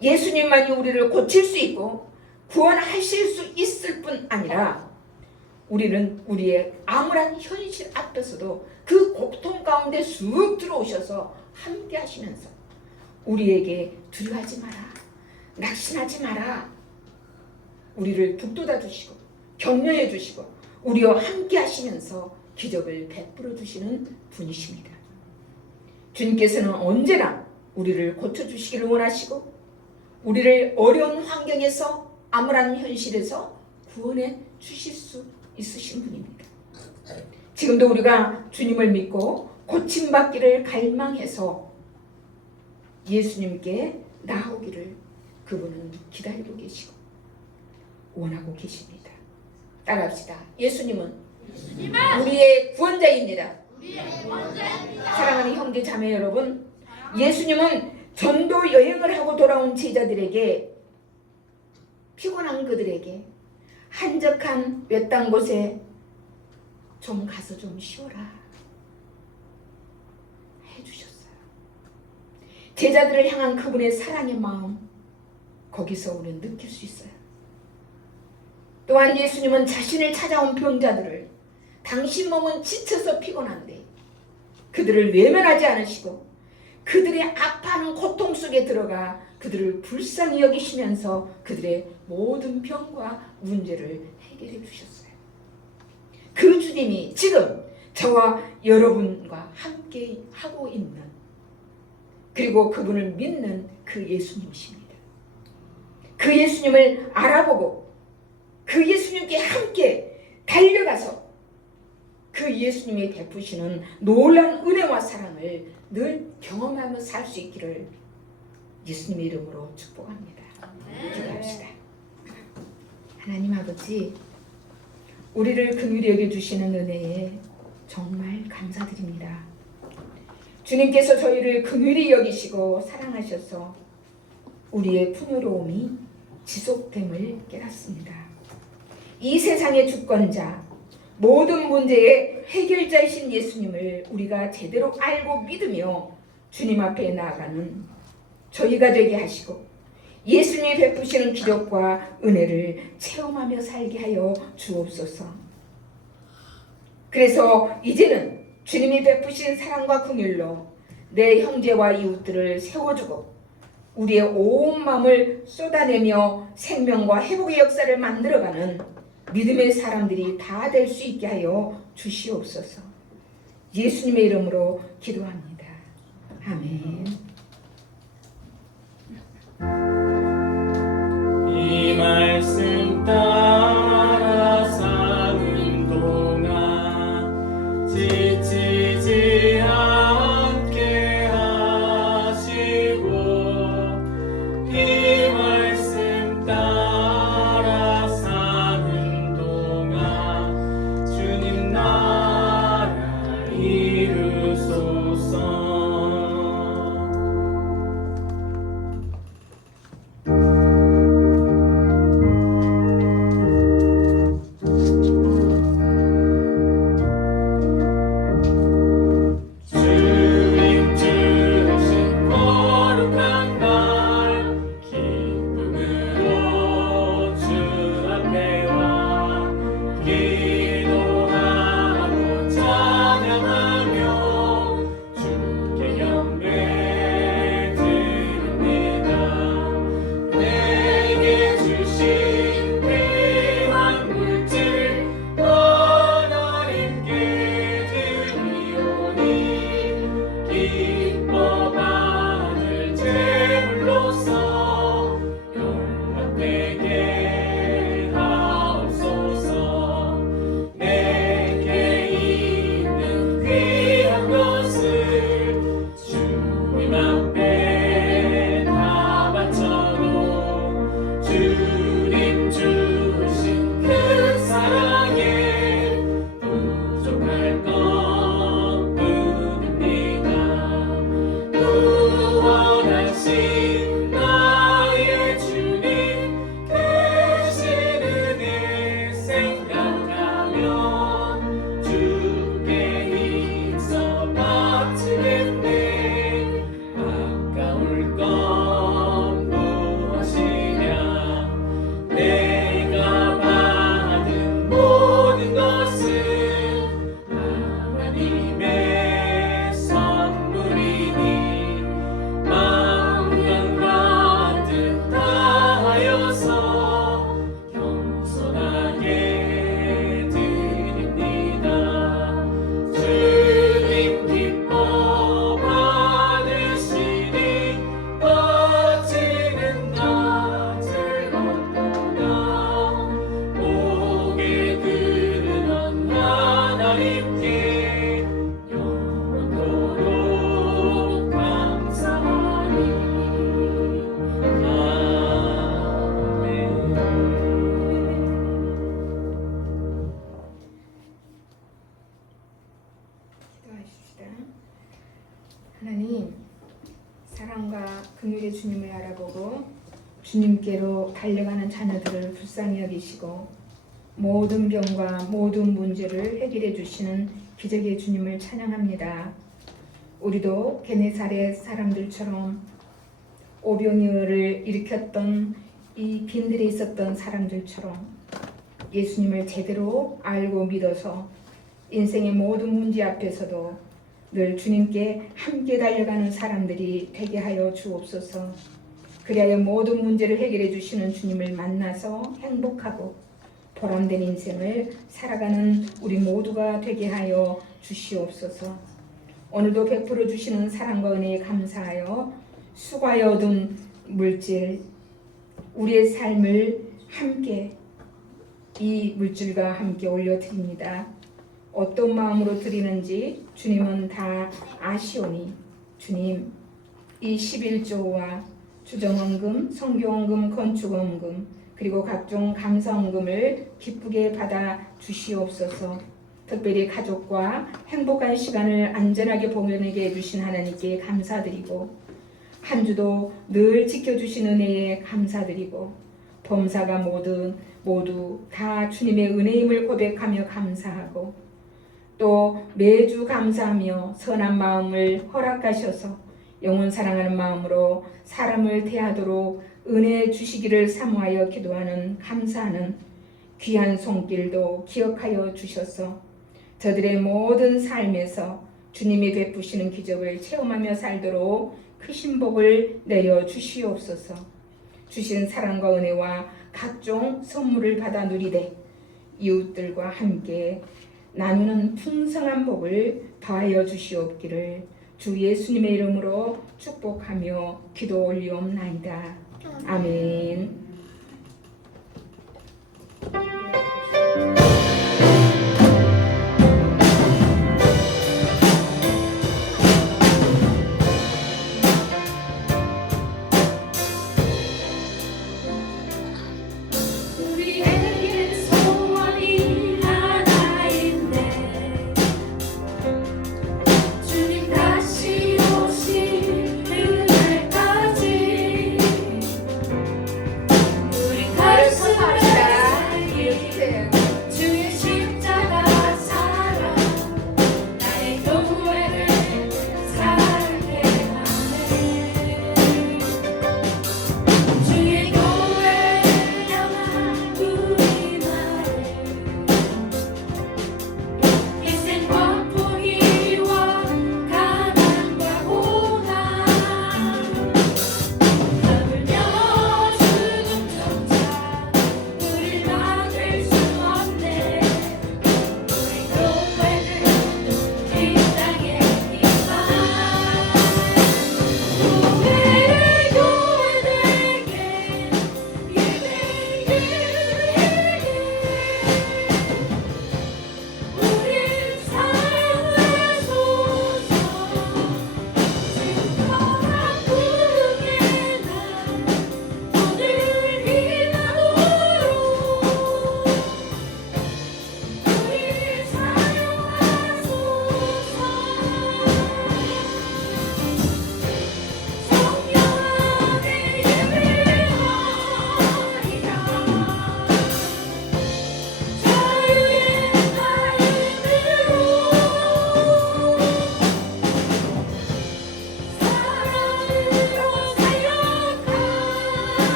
예수님만이 우리를 고칠 수 있고 구원하실 수 있을 뿐 아니라 우리는 우리의 암울한 현실 앞에서도 그 고통 가운데 쑥 들어오셔서 함께 하시면서 우리에게 두려워하지 마라, 낙심하지 마라, 우리를 북돋아 주시고 격려해 주시고 우리와 함께 하시면서 기적을 베풀어 주시는 분이십니다. 주님께서는 언제나 우리를 고쳐주시기를 원하시고 우리를 어려운 환경에서 암울한 현실에서 구원해 주실 수 있으신 분입니다. 지금도 우리가 주님을 믿고 고침받기를 갈망해서 예수님께 나오기를 그분은 기다리고 계시고 원하고 계십니다. 따라합시다. 예수님은 우리의 구원자입니다. 사랑하는 형제 자매 여러분, 예수님은 전도 여행을 하고 돌아온 제자들에게, 피곤한 그들에게 한적한 외딴 곳에 좀 가서 좀 쉬어라 해주셨어요. 제자들을 향한 그분의 사랑의 마음, 거기서 우리는 느낄 수 있어요. 또한 예수님은 자신을 찾아온 병자들을, 당신 몸은 지쳐서 피곤한데 그들을 외면하지 않으시고 그들의 아파하는 고통 속에 들어가 그들을 불쌍히 여기시면서 그들의 모든 병과 문제를 해결해 주셨어요. 그 주님이 지금 저와 여러분과 함께 하고 있는, 그리고 그분을 믿는 그 예수님이십니다. 그 예수님을 알아보고 그 예수님께 함께 달려가서 그 예수님이 베푸시는 놀라운 은혜와 사랑을 늘 경험하며 살 수 있기를 예수님의 이름으로 축복합니다. 기도합시다. 하나님 아버지, 우리를 긍휼히 여겨주시는 은혜에 정말 감사드립니다. 주님께서 저희를 긍휼히 여기시고 사랑하셔서 우리의 풍요로움이 지속됨을 깨닫습니다. 이 세상의 주권자, 모든 문제의 해결자이신 예수님을 우리가 제대로 알고 믿으며 주님 앞에 나아가는 저희가 되게 하시고 예수님이 베푸시는 기적과 은혜를 체험하며 살게 하여 주옵소서. 그래서 이제는 주님이 베푸신 사랑과 긍휼로 내 형제와 이웃들을 세워주고 우리의 온 마음을 쏟아내며 생명과 회복의 역사를 만들어가는 믿음의 사람들이 다 될 수 있게 하여 주시옵소서. 예수님의 이름으로 기도합니다. 아멘. 이 말씀 따라 사는 동안 지치지 않게 하시고 이 말씀 따라 사는 동안 주님 나라 이루소서. 주님 주신 거룩한 날 기쁨으로 주 앞에 와 기도하고 찬양하며 바치는데 아까울 건 무엇이냐 내가 받은 모든 것은 하나님의 선물이니 마음과 뜻 다하여서 겸손하게 드립니다. 주님 기뻐 받으시니 바치는 나 즐겁도다. 보게 드리는 하나님께 영원토록 감사하니. 기도하십시다. 하나님, 사랑과 긍휼의 주님을 알아보고 주님께로 달려가는 자녀들을 불쌍히 여기시고 모든 병과 모든 문제를 해결해 주시는 기적의 주님을 찬양합니다. 우리도 게네사렛 사람들처럼 오병이어를 일으켰던 이 빈들에 있었던 사람들처럼 예수님을 제대로 알고 믿어서 인생의 모든 문제 앞에서도 늘 주님께 함께 달려가는 사람들이 되게 하여 주옵소서. 그리하여 모든 문제를 해결해 주시는 주님을 만나서 행복하고 보람된 인생을 살아가는 우리 모두가 되게 하여 주시옵소서. 오늘도 베풀어 주시는 사랑과 은혜에 감사하여 수고하여 얻은 물질, 우리의 삶을 함께 이 물질과 함께 올려드립니다. 어떤 마음으로 드리는지 주님은 다 아시오니 주님, 이 11조와 주정원금, 성교원금, 건축원금 그리고 각종 감사원금을 기쁘게 받아 주시옵소서. 특별히 가족과 행복한 시간을 안전하게 보내게 해주신 하나님께 감사드리고 한 주도 늘 지켜주신 은혜에 감사드리고 범사가 모두 다 주님의 은혜임을 고백하며 감사하고 또 매주 감사하며 선한 마음을 허락하셔서 영원 사랑하는 마음으로 사람을 대하도록 은혜 주시기를 사모하여 기도하는 감사하는 귀한 손길도 기억하여 주셔서 저들의 모든 삶에서 주님이 베푸시는 기적을 체험하며 살도록 크신 복을 내려 주시옵소서. 주신 사랑과 은혜와 각종 선물을 받아 누리되 이웃들과 함께 나누는 풍성한 복을 더하여 주시옵기를 주 예수님의 이름으로 축복하며 기도 올리옵나이다. 아멘. 우리에게 소원이 하나인데 주님 다시 오실 그날까지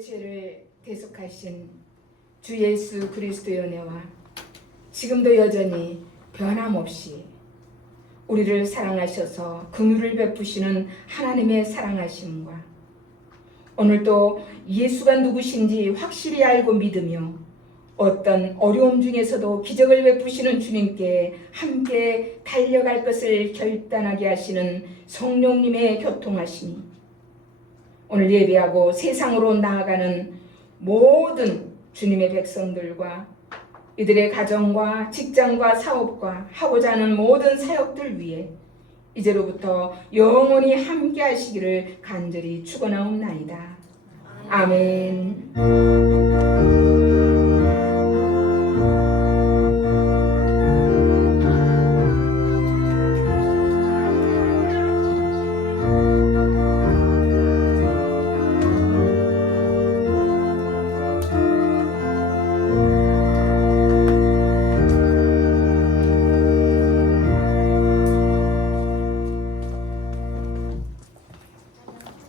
우리의 죄를 대속하신 주 예수 그리스도의 은혜와 지금도 여전히 변함없이 우리를 사랑하셔서 긍휼을 베푸시는 하나님의 사랑하심과 오늘도 예수가 누구신지 확실히 알고 믿으며 어떤 어려움 중에서도 기적을 베푸시는 주님께 함께 달려갈 것을 결단하게 하시는 성령님의 교통하심이 오늘 예배하고 세상으로 나아가는 모든 주님의 백성들과 이들의 가정과 직장과 사업과 하고자 하는 모든 사역들 위해 이제로부터 영원히 함께 하시기를 간절히 축원하옵나이다. 아멘.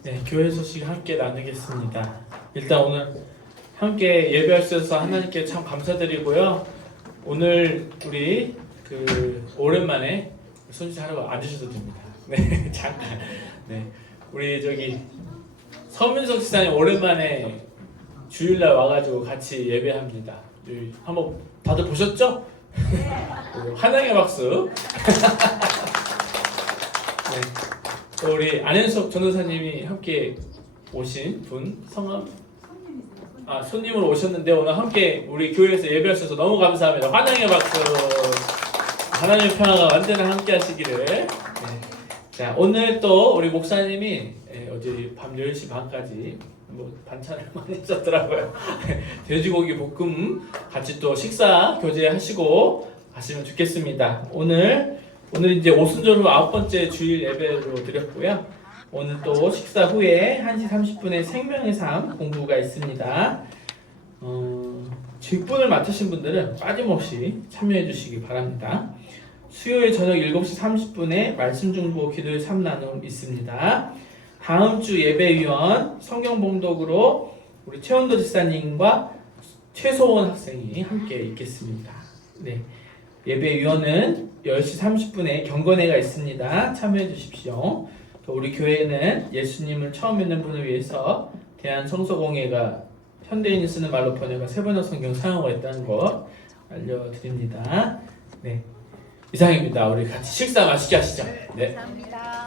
네, 교회 소식 함께 나누겠습니다. 일단 오늘 함께 예배할 수 있어서 하나님께 참 감사드리고요. 오늘 우리 오랜만에 손짓하라고 앉으셔도 됩니다. 네, 잠깐. 네, 우리 서민석 지사님 오랜만에 주일날 와가지고 같이 예배합니다. 한번 다들 보셨죠? 환영의 박수. 네. 또 우리 안현석 전도사님이 함께 오신 분 성함 손님으로 오셨는데 오늘 함께 우리 교회에서 예배할 수 있어서 너무 감사합니다. 환영의 박수. 하나님의 평화가 완전히 함께 하시기를. 네. 자, 오늘 또 우리 목사님이 어제 밤 10시 반까지 반찬을 많이 썼더라고요. 돼지고기 볶음 같이 또 식사 교제하시고 가시면 좋겠습니다. 오늘 이제 오순절 후 9번째 주일 예배로 드렸고요. 오늘 또 식사 후에 1시 30분에 생명의 삶 공부가 있습니다. 직분을 맡으신 분들은 빠짐없이 참여해 주시기 바랍니다. 수요일 저녁 7시 30분에 말씀 중보 기도의 3나눔 있습니다. 다음 주 예배위원 성경 봉독으로 우리 최원도 지사님과 최소원 학생이 함께 있겠습니다. 네. 예배위원은 10시 30분에 경건회가 있습니다. 참여해 주십시오. 또 우리 교회는 예수님을 처음 믿는 분을 위해서 대한성서공회가 현대인이 쓰는 말로 번역한 세번역 성경 사용하고 있다는 거 알려드립니다. 네, 이상입니다. 우리 같이 식사 맛있게 하시죠. 네. 감사합니다.